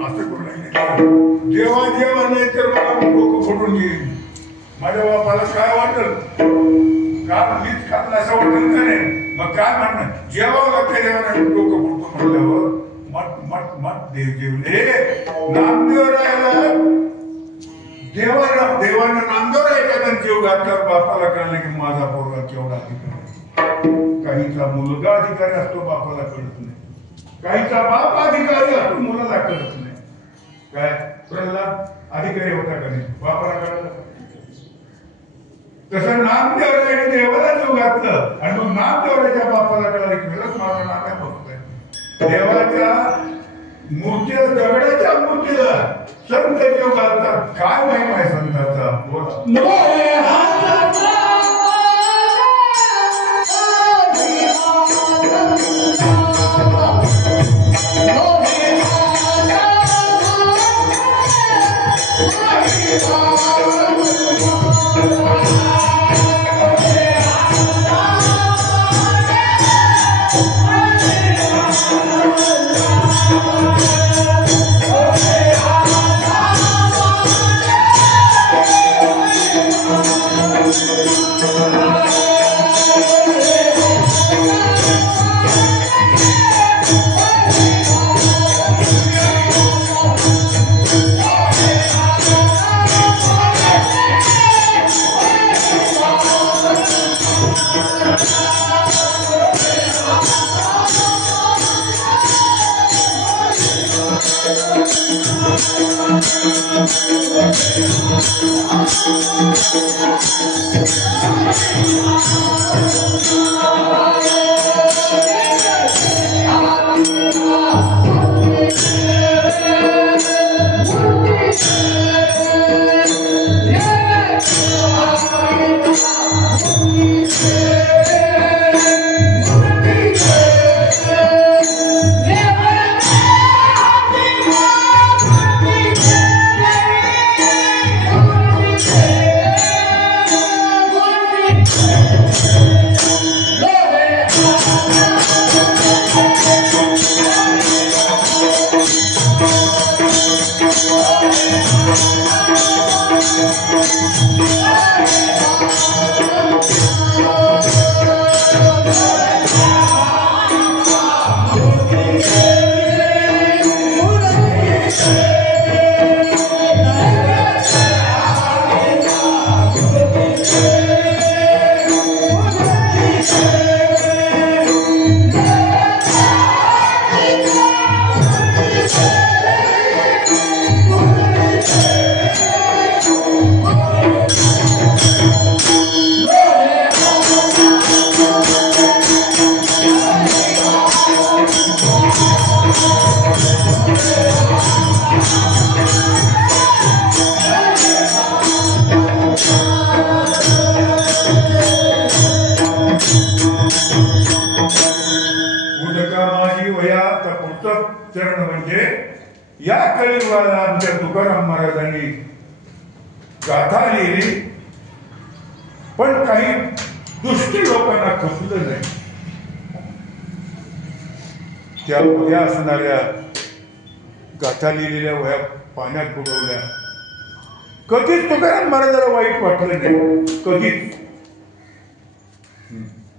असं करू लागले. जेव्हा जेव्हा नाही तर मला डोकं फोडून घेईल. माझ्या बापाला काय वाटल का मीच खाल्लं असं वाटल का नाही. मग काय म्हणणं जेव्हा लागतं जेव्हा डोकं फोडतो म्हणल्यावर मट मट मट देव जेवले. नामदेवरायाला देवानं नामदेवरायाच्या जीव घातल्यावर बापाला कळलं की माझा पोरगा केवढा अधिकारी. काहीचा मुलगा अधिकारी असतो बापाला कळत नाही, काहीचा बाप अधिकारी असतो मुलाला कळत नाही. काय प्रल्हाद अधिकारी होता का नाही बापाला कळलं. तसं नामदेवरायाने देवाला जीव घातलं आणि मग नामदेवरायाच्या बापाला कळलं की खरंच माझा नाम आहे बघतोय. देवाच्या मूर्तीला दगडाच्या मूर्तीला संत जीव घालतात. काय महिमा आहे संताचा चरण म्हणजे या कलियुगाला आमच्या तुकाराम महाराजांनी गाथा लिहिली, पण काही दुष्टी लोकांना खपलं नाही. त्या वह्या असणाऱ्या गाथा लिहिलेल्या वह्या पाण्यात बुडवल्या. कधीच तुकाराम महाराजाला वाईट वाटलं नाही, कधीच.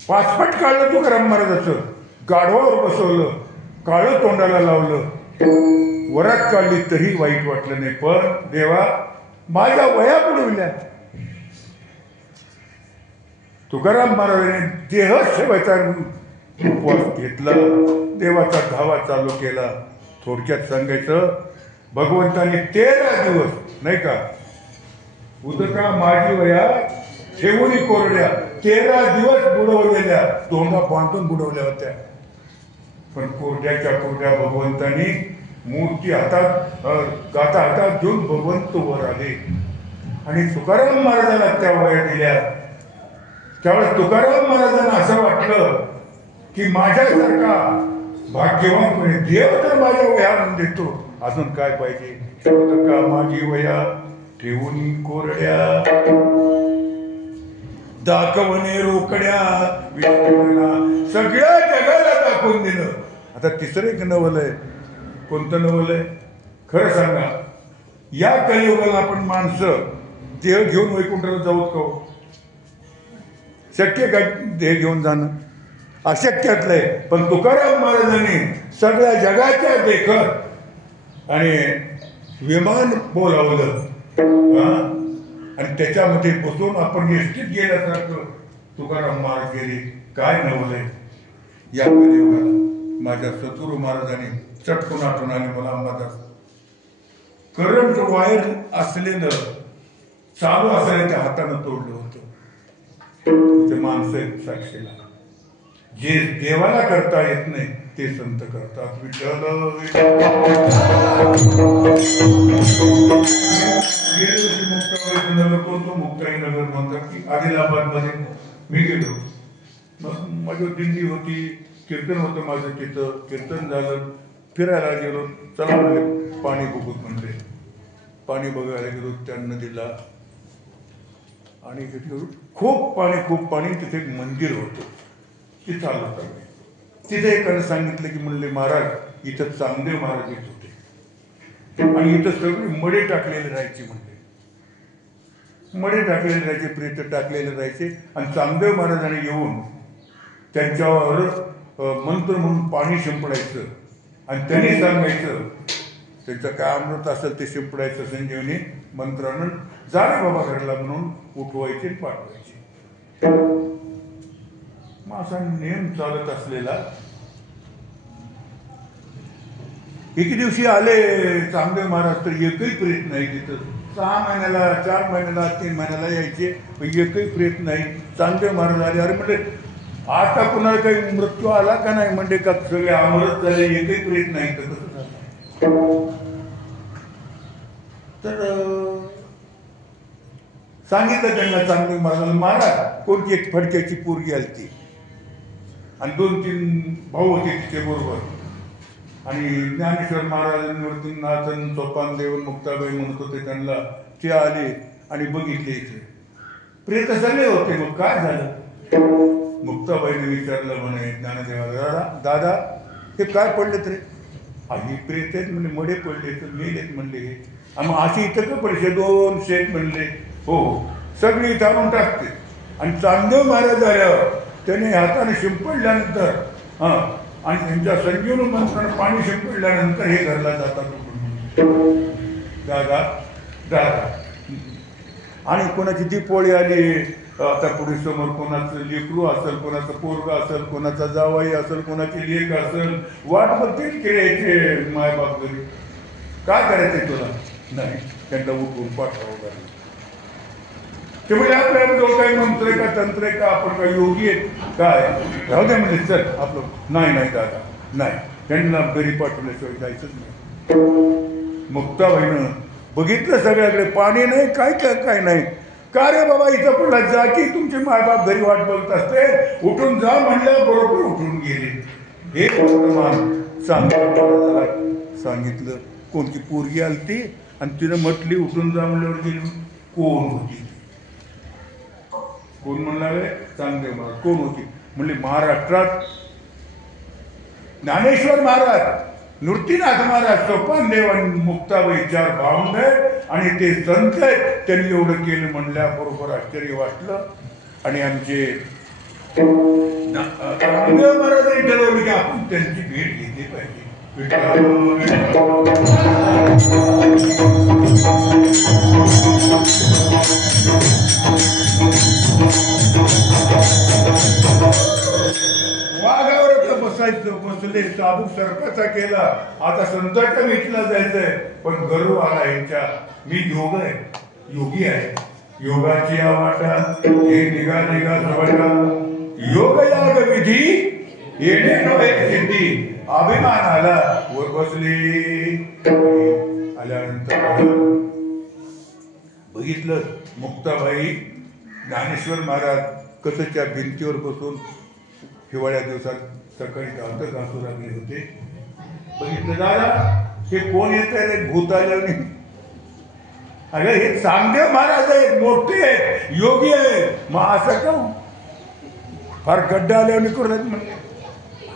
पाचपट काढलं तुकाराम महाराजाचं, गाढवावर बसवलं, काळं तोंडाला लावलं, वरात काढली तरी वाईट वाटलं नाही. पण देवा माझ्या वया बुडविल्या. तुकाराम महाराजांनी देह सेवेचा उपवास घेतला, देवाचा धावा चालू केला. थोडक्यात सांगायचं, भगवंताने 13 दिवस नाही का, उदका माझी वया ठेवून कोरड्या, 13 दिवस बुडवलेल्या, तोंडा बांधून बुडवल्या होत्या. पण कोरड्याच्या कोरड्या भगवंतानी मूर्ती हातात, गाथा हातात घेऊन भगवंत वर आले आणि तुकाराम महाराजांना त्या वया दिल्या. त्यावेळेस तुकाराम महाराजांना असं वाटलं की माझ्यासारखा भाग्यवान कोणी, देव तर माझ्या वया आणून देतो, अजून काय पाहिजे. का माझी वया ठेवून कोरड्या, दाखवणे रोकड्या, सगळ्या जगाला दाखवून दिलं. आता तिसरं एक नवल आहे. कोणतं नवल आहे खरं सांगा? या कलियुगाला आपण माणसं देह घेऊन वैकुंठाला जाऊत का? शक्य का देह घेऊन जाणं? अशक्यातलं आहे. पण तुकाराम महाराजांनी सगळ्या जगाच्या देखत आणि विमान बोलावलं आणि त्याच्यामध्ये बसून आपण एसटीत गेल्यासारखं तुकाराम महाराज गेले. काय नवल आहे या कलियुगाला. माझ्या सद्गुरू महाराजांनी चटकून आठवण आली मला. माझा करंट वायर असलेलं चालू असलेलं त्या हातानं तोडलं होतं. ते माणसं आहेत साक्षीला. जे देवाला करता येत नाही ते संत करतात. विठ्ठल कोणतं मुक्ताई नगर म्हणतात की आदिलाबाद मध्ये मी गेलो. मग माझी दिंडी होती, कीर्तन होतं माझं तिथं. कीर्तन झालं, फिरायला गेलो. चला म्हणले पाणी बघूत म्हणले. पाणी बघायला गेलो त्या नदीला आणि खूप पाणी. तिथे एक मंदिर होतं, तिथं आलो होतं. तिथे एकानं सांगितलं की म्हणले महाराज इथं चांगदेव महाराज येत होते आणि इथं सगळे मडे टाकलेले राहायचे म्हणले. मडे टाकलेले राहायचे, प्रेत टाकलेले राहायचे आणि चांगदेव महाराजांनी येऊन त्यांच्यावर मंत्र म्हणून पाणी शिंपडायचं आणि त्यांनी सांगायचं त्यांचं काय अमृत असेल ते शिंपडायचं संजीवनी मंत्रानं. जाणे बाबा घरला म्हणून उठवायचे पाठवायचे. मग असा नेम चालत असलेला एके दिवशी आले चांगदेव महाराज, तर एकही प्रेत नाही तिथं. 6 महिन्याला 4 महिन्याला 3 महिन्याला यायचे, पण एकही प्रेत नाही. चांगदेव महाराज आले. अरे म्हणजे आता कुणाला काही मृत्यू आला का नाही, म्हणजे का सगळे अमृत झाले, एकही प्रेत नाही, तर कसं झालं. तर सांगितलं त्यांना चांगदेव महाराजांना, महाराज कोणती एक फडक्याची पोरगी आली ती, आणि 2-3 भाऊ होते तिथे बरोबर. आणि ज्ञानेश्वर महाराजांवरती नाचन सोपान देऊन मुक्ताबाई म्हणत होते त्यांना. ते आले आणि बघितले इथे प्रेत झाले होते. मग काय झालं? मुक्ताबाईने विचारलं म्हणे ज्ञानदेवाला, दादा हे काय पडलेत रे? ही प्रेत आहेत म्हणजे, मडे पडले तर मेलेत म्हणले. मग अशी इथं का पडले? 2 शेत म्हणले. हो, सगळी इथं आणून टाकते. आणि चांगदेव महाराज आल्यावर त्याने हाताने शिंपडल्यानंतर आणि त्यांच्या संजीवनी मंत्रानं पाणी शिंपडल्यानंतर हे घरला जातात. दादा दादा. आणि कोणाची दीपोळी आली, आता पुढे समोर कोणाचं लेकरू असेल, कोणाचं पोरगा असेल, कोणाचा जावाई असेल, कोणाची लेक असेल, वाट बघते खेळायचे मायबाप घरी. काय करायचंय तुला? नाही, त्यांना उठून पाठवावं लागलं. ते म्हणजे आपल्याला जो काही मंत्र आहे का, तंत्र आहे का, आपण काय योगी आहेत काय, राहू द्या म्हणजे चल आपलं. नाही नाही दादा नाही, त्यांना घरी पाठवल्याशिवाय जायचंच नाही. मुक्ताबाईनं बघितलं सगळ्याकडे, पाणी नाही, काय काय काय नाही. का रे बाबा इथं पडला, जा की तुमचे मायबाप घरी वाट बघत असते, उठून जा म्हणल्या बरोबर उठून गेले. हे वर्तमान सांगितलं. कोणती पोरगी आलती आणि तिनं म्हटली उठून जा म्हणल्यावर गेली. कोण होती? कोण म्हणणारे? चांगदेव महाराज. कोण होती? म्हणले महाराष्ट्रात ज्ञानेश्वर महाराज, नृसिंहनाथ महाराज, सोपानदेव आणि मुक्ताबाई 4 भावंड आहेत आणि ते संत आहेत. त्यांनी एवढं केलं म्हणल्याबरोबर आश्चर्य वाटलं. आणि आमचे चांगदेव महाराजांनी ठरवलं की आपण त्यांची भेट घेतली पाहिजे. वाघावर बसायचं, बसले, चाबूक सरकाचा केला. आता संतांच्या भेटीला जायचंय, पण गर्व आला यांच्या. मी योग आहे, योगी आहे. योगाची आवाटा हे निघा सवाटा. योग याग विधी येणे नव्हे सिद्धी. अभिमान आला वर बसले. आल्यानंतर बघितलं मुक्ताबाई, ज्ञानेश्वर महाराज कसं त्या भिंतीवर बसून हिवाळ्या दिवसात सकाळी घासू लागले होते. बघितलं, दादा हे कोण येत आहे रे? भूत आल्याने. अरे हे चांगदेव महाराज आहेत, मोठे आहेत, योगी आहेत. मग असं का फार गड्डा आल्याने करून म्हणले.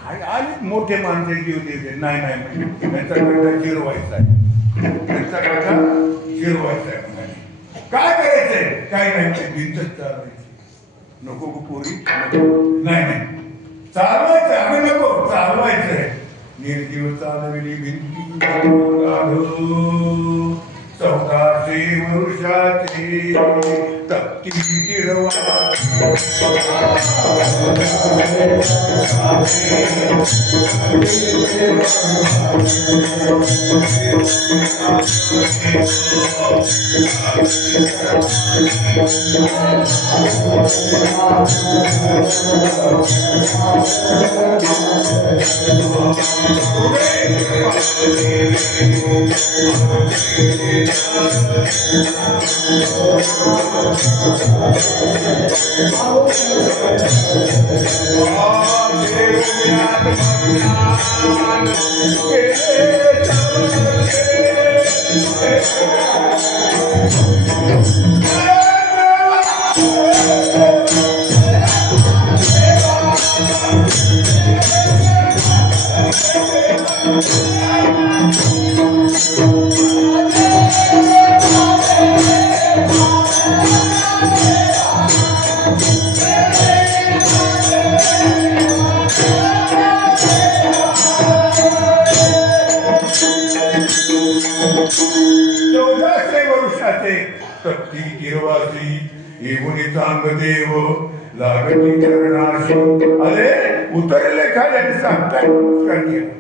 आले मोठे माणसे जीव देते. नाही नाही म्हणजे त्यांचा गड्डा जिरवायचा आहे, त्यांचा गड्डा जिरवायचा आहे म्हणाले. काय करायचंय? काय नाही, भिंतच चालवायची. नको पोरी, नाही नाही चालवायचं. आम्ही नको, चालवायचंय. निर्जीव चालविली भिंती 1400 वर्षाची तप्ती गिरवा. तप्ती गिरवासी येऊन चांगदेव लागती चरणाशी. अरे उतरले खाली आणि सांगताय नमस्कार केला.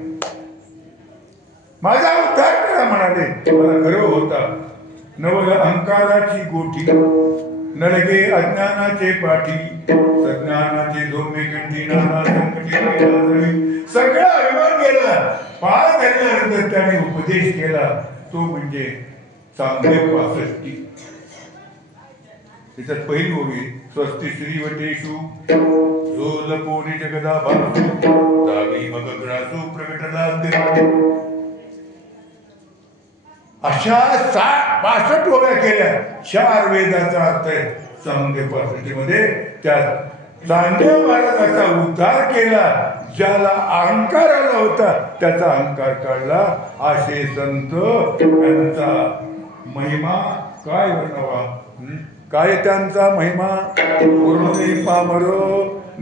माझा उद्धार करा म्हणाले. मला गर्व होता. नवल अहंकाराची गोठी, नलगे अज्ञानाचे पाठी, सज्ञानाचे धोमे कंठी, नाना संकटी सगळा अभिमान गेला. पाय धरल्यानंतर त्याने उपदेश केला, तो म्हणजे चांगले 65. त्याच्यात पहिली ओवी, स्वस्ति श्रीवटेषु जो लपोनी जगदा भासु दावी मग ग्रासू प्रगटला. अशा 62 ओव्या केल्या. 4 वेदाचा अर्थ आहे चांगले 65 मध्ये. त्या चांगल्या महाराजाचा उद्धार केला. ज्याला अहंकार आला होता त्याचा अहंकार काढला. असे संत त्यांचा महिमा काय वर्णवा. काय त्यांचा महिमा. पूर्ण पामर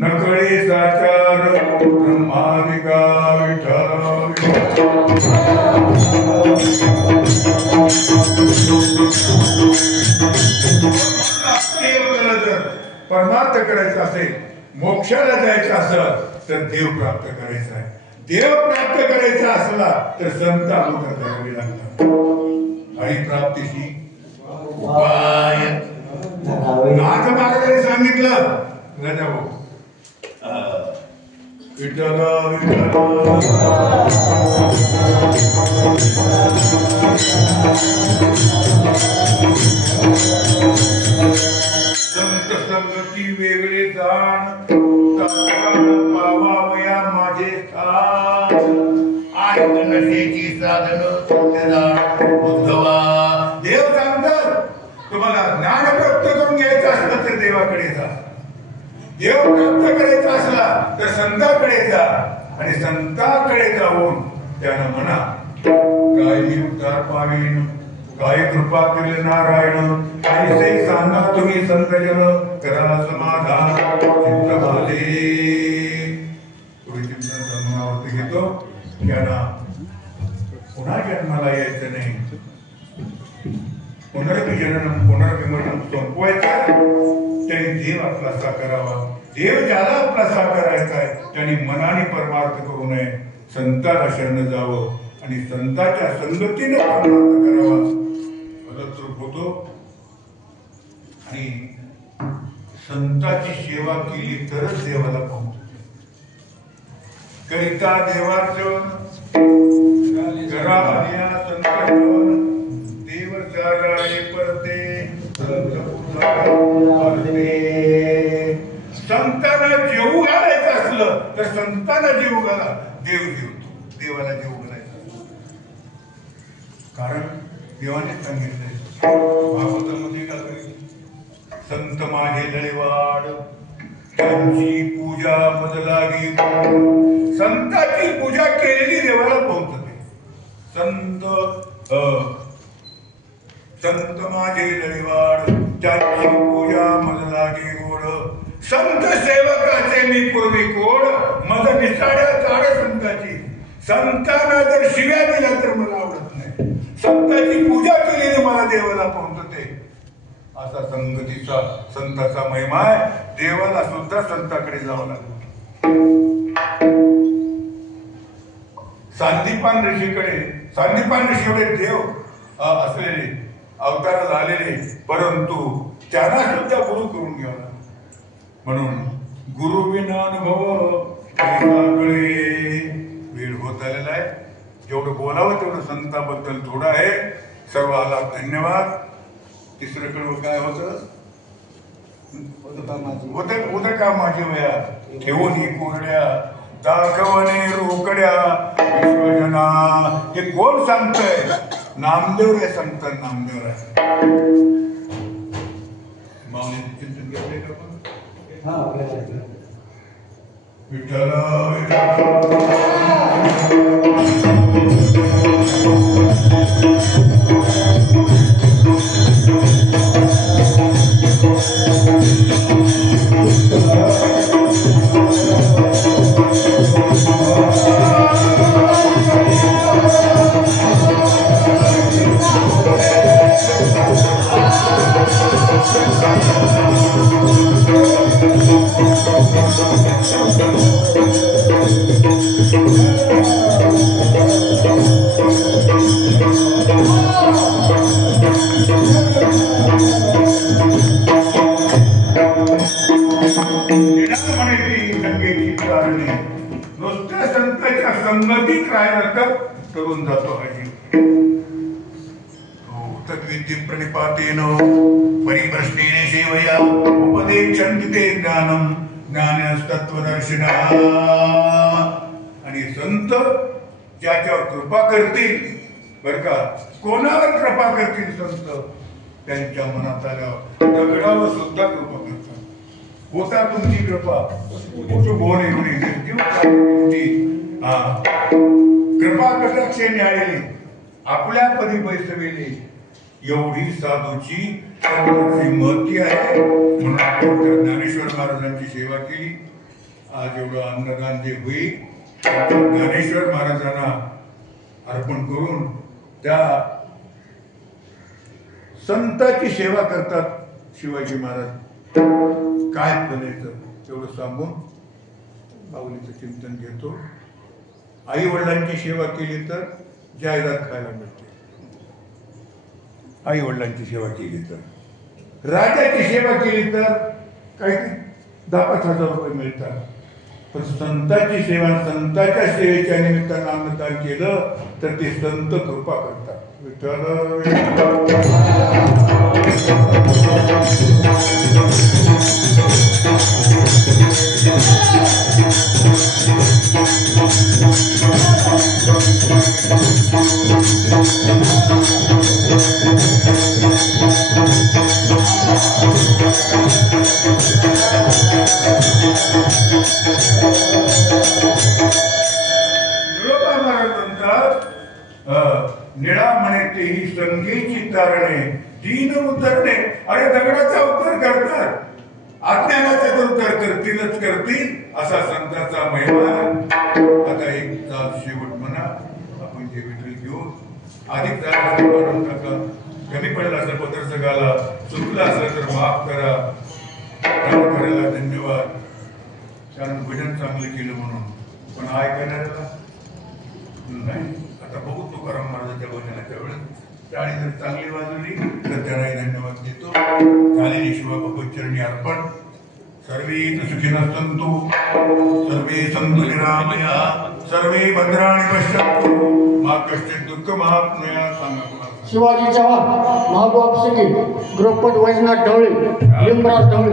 नकळे साचार ब्रह्मादिका विठ्ठल. परमार्थ करायचा असेल, मोक्षाला जायचं असेल तर देव प्राप्त करायचा आहे. देव प्राप्त करायचा असला तर संत अगोदर करावे लागतात. आणि प्राप्तीशी उपाय नाथ महाराजांनी सांगितलं. राजा भाऊ विठ्ठल संत संगती वेगळे जाण पावावया माझे स्थान. नशेची साधन उद्धवा. देव सांगतात तुम्हाला ज्ञान प्राप्त करून घ्यायचं असलं तर देवाकडे जा. देव प्राप्त करायचा असला तर संताकडे जा. आणि संताकडे जाऊन त्यानं म्हणा काय मी उद्धार पावेन, काय कृपा केले नारायण. ऐसे सांगा तुम्ही संतजन करा समाधान चित्त भाले. तुम्ही चिंतनाचा मनावरती घेतो. त्यांना पुन्हा जन्माला यायचं नाही. पुनर्विजनन पुनर्विमरण संपवायचं. त्यांनी देव आपलासा करावा. देव ज्याला आपलासा करायचा आहे त्यांनी मनाने परमार्थ करू नये. संताला शरण जावं आणि संताच्या संगतीने परमार्थ करावा. फलस्वरूप होतो. आणि संताची सेवा केली तरच देवाला पाहू. करिता देवार्चन करा आल्या संतजन देव जागाळे परते संतांना जेवू घालायचं असलं तर संतांना जेवू घाला. देव जेवतो. देवाला जेवू घालायचं. कारण देवाने सांगितलंय भागवतामध्ये का संत माझे लळेवाड त्यांची पूजा मज लागे. संताची पूजा केलेली देवाला पोहोचते. संत माझे लळेवाड त्यांची पूजा मज लागे गोड. संत सेवकाचे मी पूर्वी कोड मज निसाड्या काढ संताची. संतांना जर शिव्या दिल्या तर मला आवडत नाही. संताची पूजा केलेली मला देवाला पोहोचते. असा संगतीचा संताचा महिमा आहे. देवाला सुद्धा संताकडे जावं लागतं. सांदीपान ऋषीकडे, सांदीपान ऋषी एवढे देव असलेले अवताराला आलेले, परंतु त्यांना सुद्धा गुरु करून घ्यावा. म्हणून गुरु विना अनुभव वेळ होत आलेला आहे. जेवढं बोलावं तेवढं संताबद्दल थोडं आहे. सर्वाला धन्यवाद. तिसरं कडवं काय होतं. उदक का माझी वया ठेवून कोरड्या दाखवणे रोकड्या विश्वजना. हे कोण सांगतंय. नामदेव रे सांगतात. नामदेव आहे. माऊलीचं चिंतन घेतलंय का आपण. Vitthal Thank you. म्हणे ती संगीची कारणे नुसत्या संतांच्या संगतीत राहिला तर तरुण जातो हाजी तद्विद्यं प्रणिपातेन परिप्रश्नेन सेवया उपदेशन्ति ते ज्ञानं ज्ञानस्तत्त्वदर्शिनः. आणि संत ज्याच्यावर कृपा करतील बर का, कोणावर कृपा करतील संत, त्यांच्या मनात आल्यावर दगडावर सुद्धा कृपा करतात. होता तुमची कृपा बोल कृपा कटाक्षे न्यायली आपल्या पदी बैसविली एवढी साधूची महती आहे. म्हणून आपण ज्ञानेश्वर महाराजांची सेवा केली. आज एवढं अन्नदान जे होईल ज्ञानेश्वर महाराजांना अर्पण करून त्या संतांची सेवा करतात शिवाजी महाराज. काय करायचं तेवढं सांगून माऊलीचं चिंतन घेतो. आई वडिलांची सेवा केली तर जायदाद खायला मिळते. आई वडिलांची सेवा केली तर, राजाची सेवा केली तर काही 10,000-5,000 रुपये मिळतात. पण संतांची सेवा, संतांच्या सेवेच्या निमित्तानं अन्नदान केलं तर ते संत कृपा करतात. निळा म्हणे तेही संगीची तारणे दीन उतरणे. अरे दगडाचा उत्तर करतात, अज्ञानाचा उत्तर करतीलच करतील असा संतांचा महिमा. आता एक तास शेवट म्हणा आपण जे विठ्ठल घेऊन अधिक टाका. कमी पडला असं पत्र सगाला चुकलं असलं तर माफ करा. करायला धन्यवाद. कारण भजन चांगलं केलं म्हणून, पण ऐकायला नाही. आता बघू तुकाराम महाराजांच्या भजनाच्या वेळेस टाळी जर चांगली वाजवली तर त्यालाही धन्यवाद देतो. झालेली शिवा भगवतचरणी अर्पण. सर्वे सुखिनः सन्तु सर्वे सन्तु निरामया सर्वे भद्राणि पश्यन्तु मा कश्चित् दुःखमाप्नुयात्. सांगा शिवाजी चव्हाण, महबूब सिंग, गृहपत वैजनाथ ढवळे, लिंबराज ढवळे.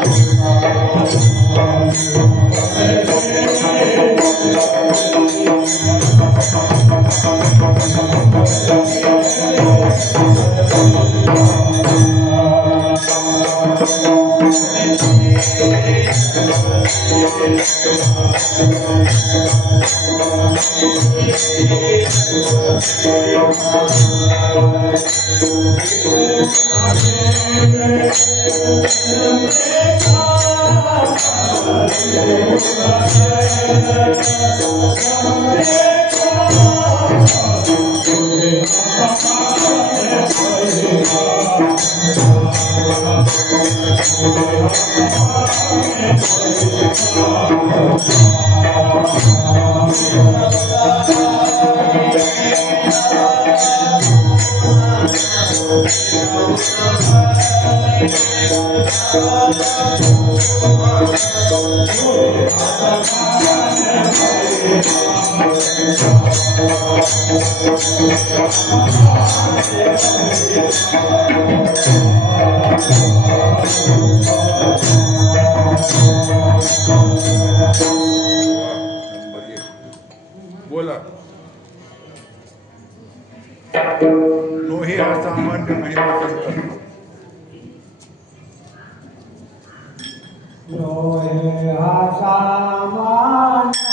Thank you. बोला. नोही हा सामान्य महिमा संत. नोहे हा सामान्य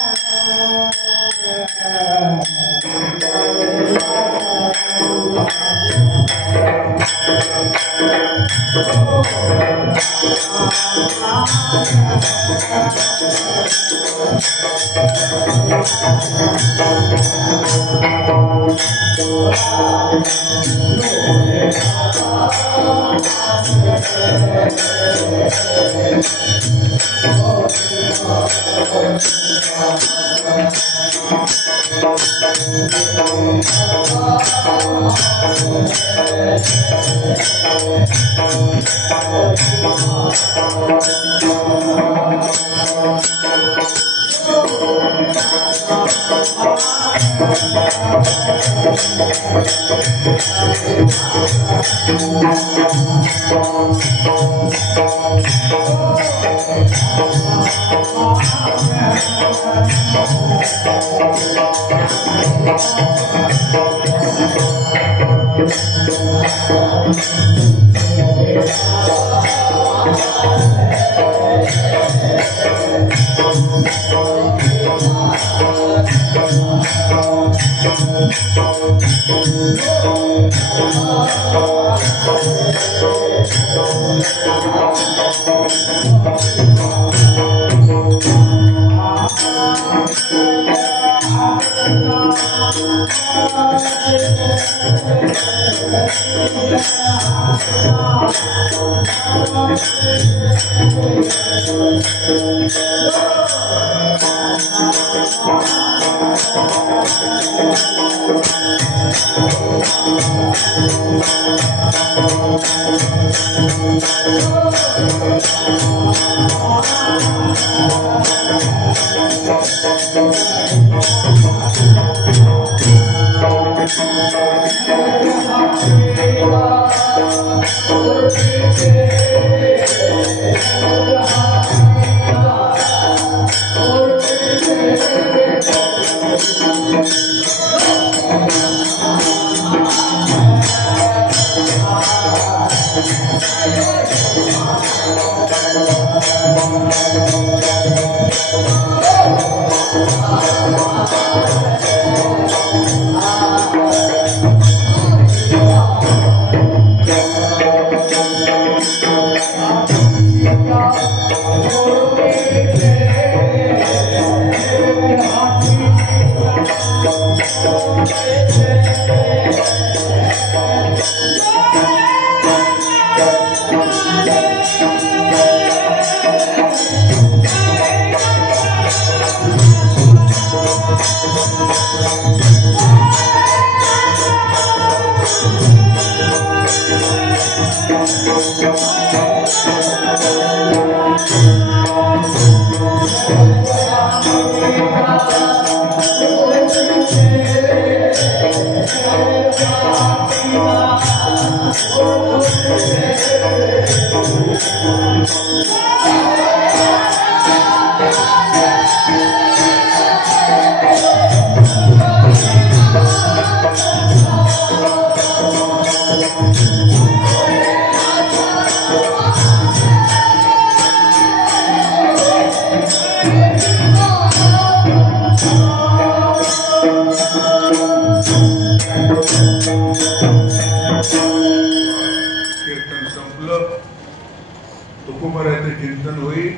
गौऱ्याचं चिंतन होईल,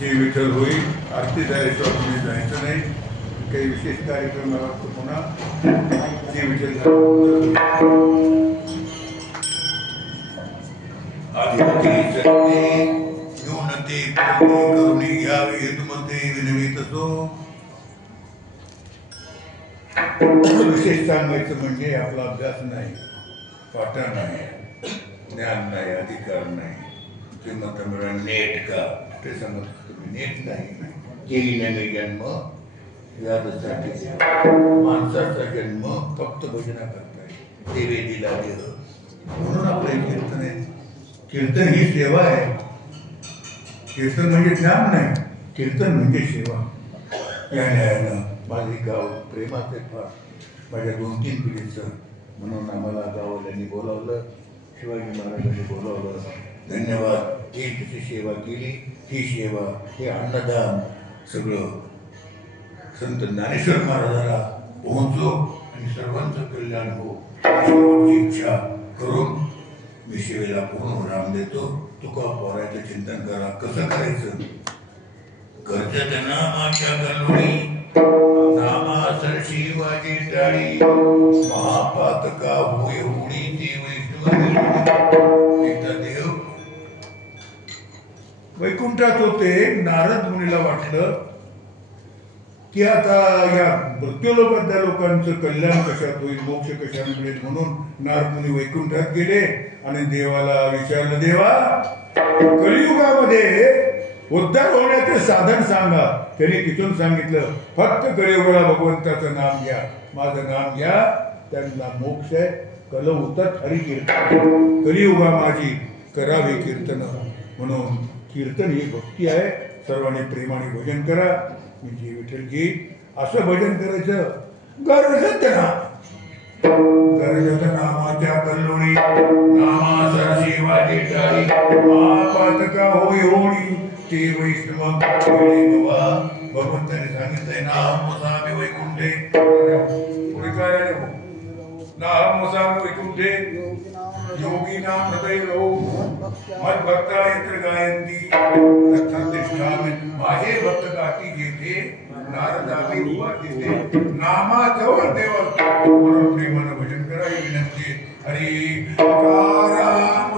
जे विठ्ठल होईल. आरती झाल्याशिवाय तुम्ही जायचं नाही. काही विशेष कार्यक्रम असतो पुन्हा जे विठ्ठल आदिपती सत्ते न्यूनते करुणी घ्यावी हेतुमध्ये विनवित असो. विशेष सांगायचं म्हणजे आपला अभ्यास नाही, पाठ नाही, ज्ञान नाही, अधिकार नाही. श्रीमंत मिळून नेट का ते सांगत तुम्ही नेट नाही. केली नाही जन्म यादसाठी माणसाचा जन्म फक्त भजना करताय देवे दिला देह. म्हणून आपले कीर्तन आहे. कीर्तन ही सेवा आहे. कीर्तन म्हणजे ज्ञान नाही, कीर्तन म्हणजे सेवा. या न्यायानं माझे गाव प्रेमाचे फार माझ्या 2-3 पिढीचं. म्हणून आम्हाला गावाल्यांनी बोलावलं, शिवाजी महाराजांनी बोलावलं. धन्यवाद. ही तिची सेवा केली. ही सेवा, हे अन्नदान सगळं संत ज्ञानेश्वर महाराजाला पोहोचो आणि सर्वांचं कल्याण हो अशी इच्छा करून मी सेवेला पूर्ण राम देतो. तुका पोरायचं चिंतन करा. कसं करायचं? कर्जत नामाच्या गल्लोळी नामासर शिवाजी टाळी महापातका होय होळी ते वैष्णव देव वैकुंठात होते. नारद मुनीला वाटलं की आता या मृत्यूलोकातल्या लोकांचं कल्याण कशात होईल, मोक्ष कशात मिळेल. म्हणून नारद मुनी वैकुंठात गेले आणि देवाला विचारलं, देवा कलियुगामध्ये उद्धार होण्याचे साधन सांगा. त्यांनी तिथून सांगितलं, फक्त कलियुगाला भगवंताचं नाम घ्या, माझं नाम घ्या, त्यांना मोक्ष आहे. कल उतत हरी कीर्तन, कलियुगा माझी करावी कीर्तन. म्हणून कीर्तन ही भक्ती आहे. सर्वांनी प्रेमाने भजन करा. मी जे विठ्ठल गीत असं भजन करायचं. गरजत नामाच्या कल्लोळी नामासर शिवाजी टाळी महापातका होय होळी ते वैष्णव भगवंताने सांगितलंय, नाम मुसामे वैकुंठे. पुढे काय आहे? नाम मुसामे वैकुंठे योगी नाम हृदय रो मत भक्ता यत्र गायंती तथा तिष्ठामि. माझे भक्त गाती घेते नारदावी उभा तिथे नामाजवळ देवा. म्हणून प्रेमानं भजन करा ही विनंती. हरी राम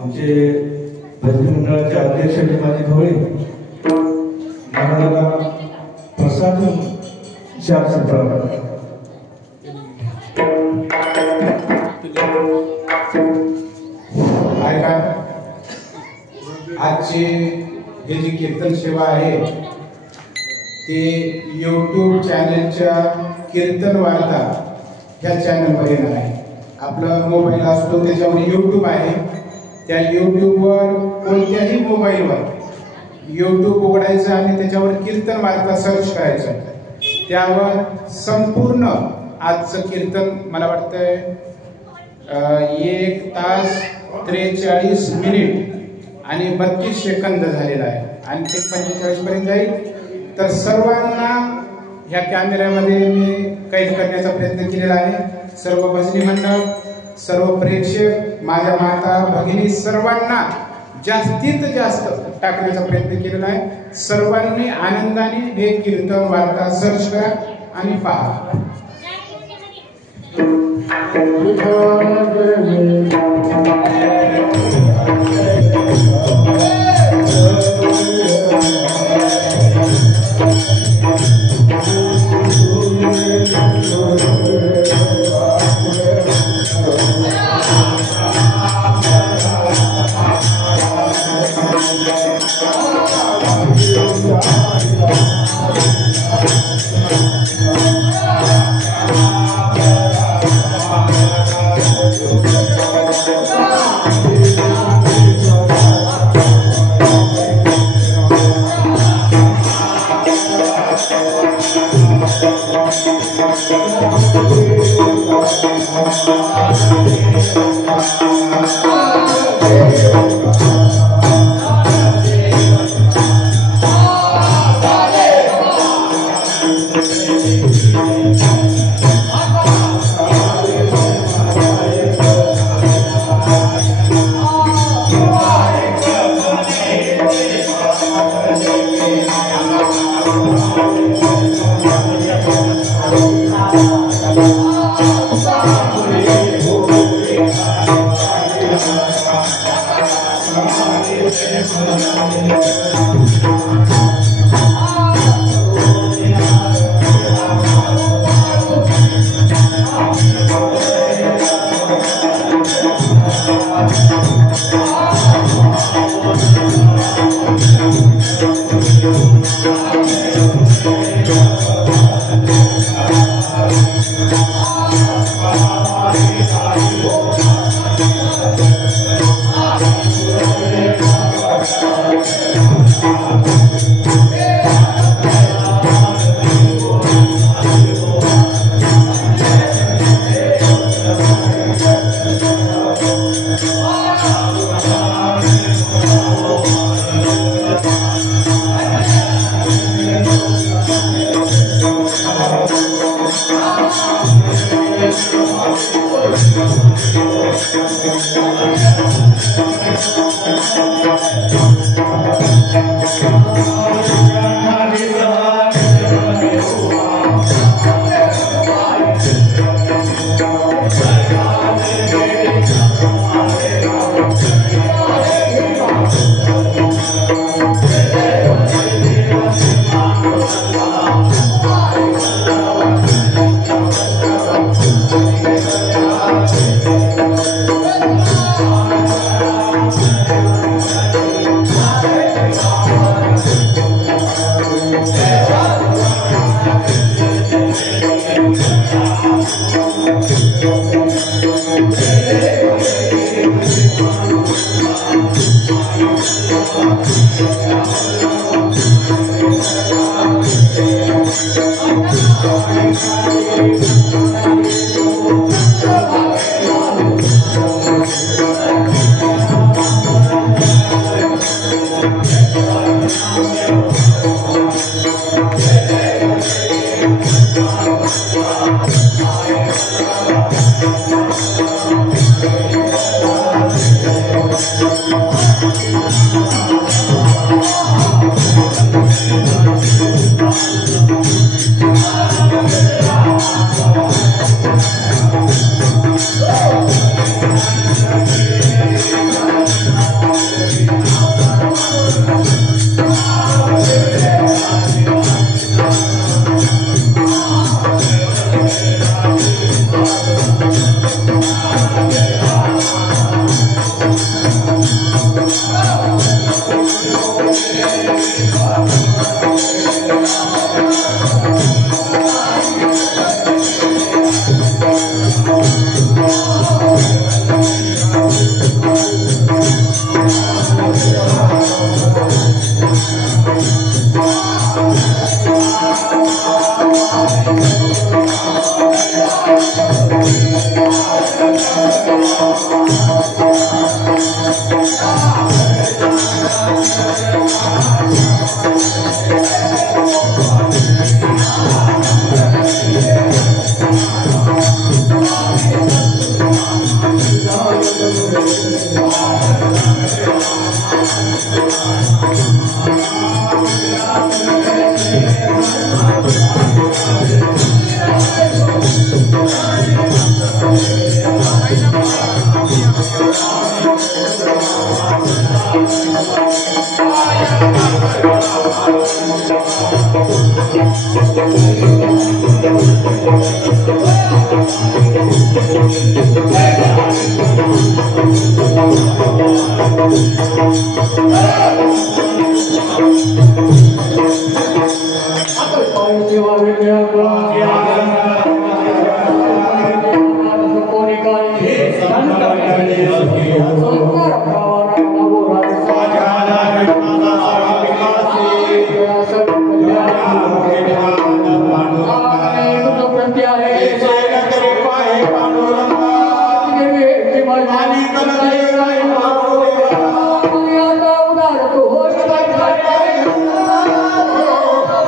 आमचे भजनी मंडळाचे अध्यक्ष माझे ढोळे महाराजाला प्रसाद 4 शब्द ऐका आजची हे जी कीर्तन सेवा आहे ते यूट्यूब चॅनलच्या कीर्तन वार्ता ह्या चॅनलमध्ये नाही. आपलं मोबाईल असतो त्याच्यावर यूट्यूब आहे. त्या यूट्यूबवर कोणत्याही मोबाईलवर यूट्यूब उघडायचं आणि त्याच्यावर कीर्तन वार्ता सर्च करायचं. त्यावर संपूर्ण आजचं कीर्तन मला वाटतंय 1 तास 43 मिनिट आणि 32 सेकंद झालेला आहे आणि ते 45 पर्यंत जाईल. तर सर्वांना ह्या कॅमेऱ्यामध्ये मी कैद करण्याचा प्रयत्न केलेला आहे. सर्व भजनी मंडळ, सर्व प्रेक्षक, माझ्या माता भगिनी सर्वांना जास्तीत जास्त टाकण्याचा प्रयत्न केलेला आहे. सर्वांनी आनंदाने हे कीर्तन वार्ता सर्च करा आणि पहा.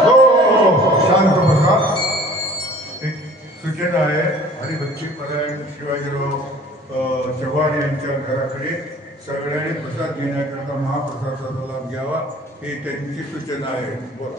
शांत बसा. एक सूचना आहे हरिभक्षीपरायण शिवाजीराव चव्हाण यांच्या घराकडे सगळ्यांनी प्रसाद घेण्याकरता महाप्रसादाचा लाभ घ्यावा ही त्यांची सूचना आहे. बोला.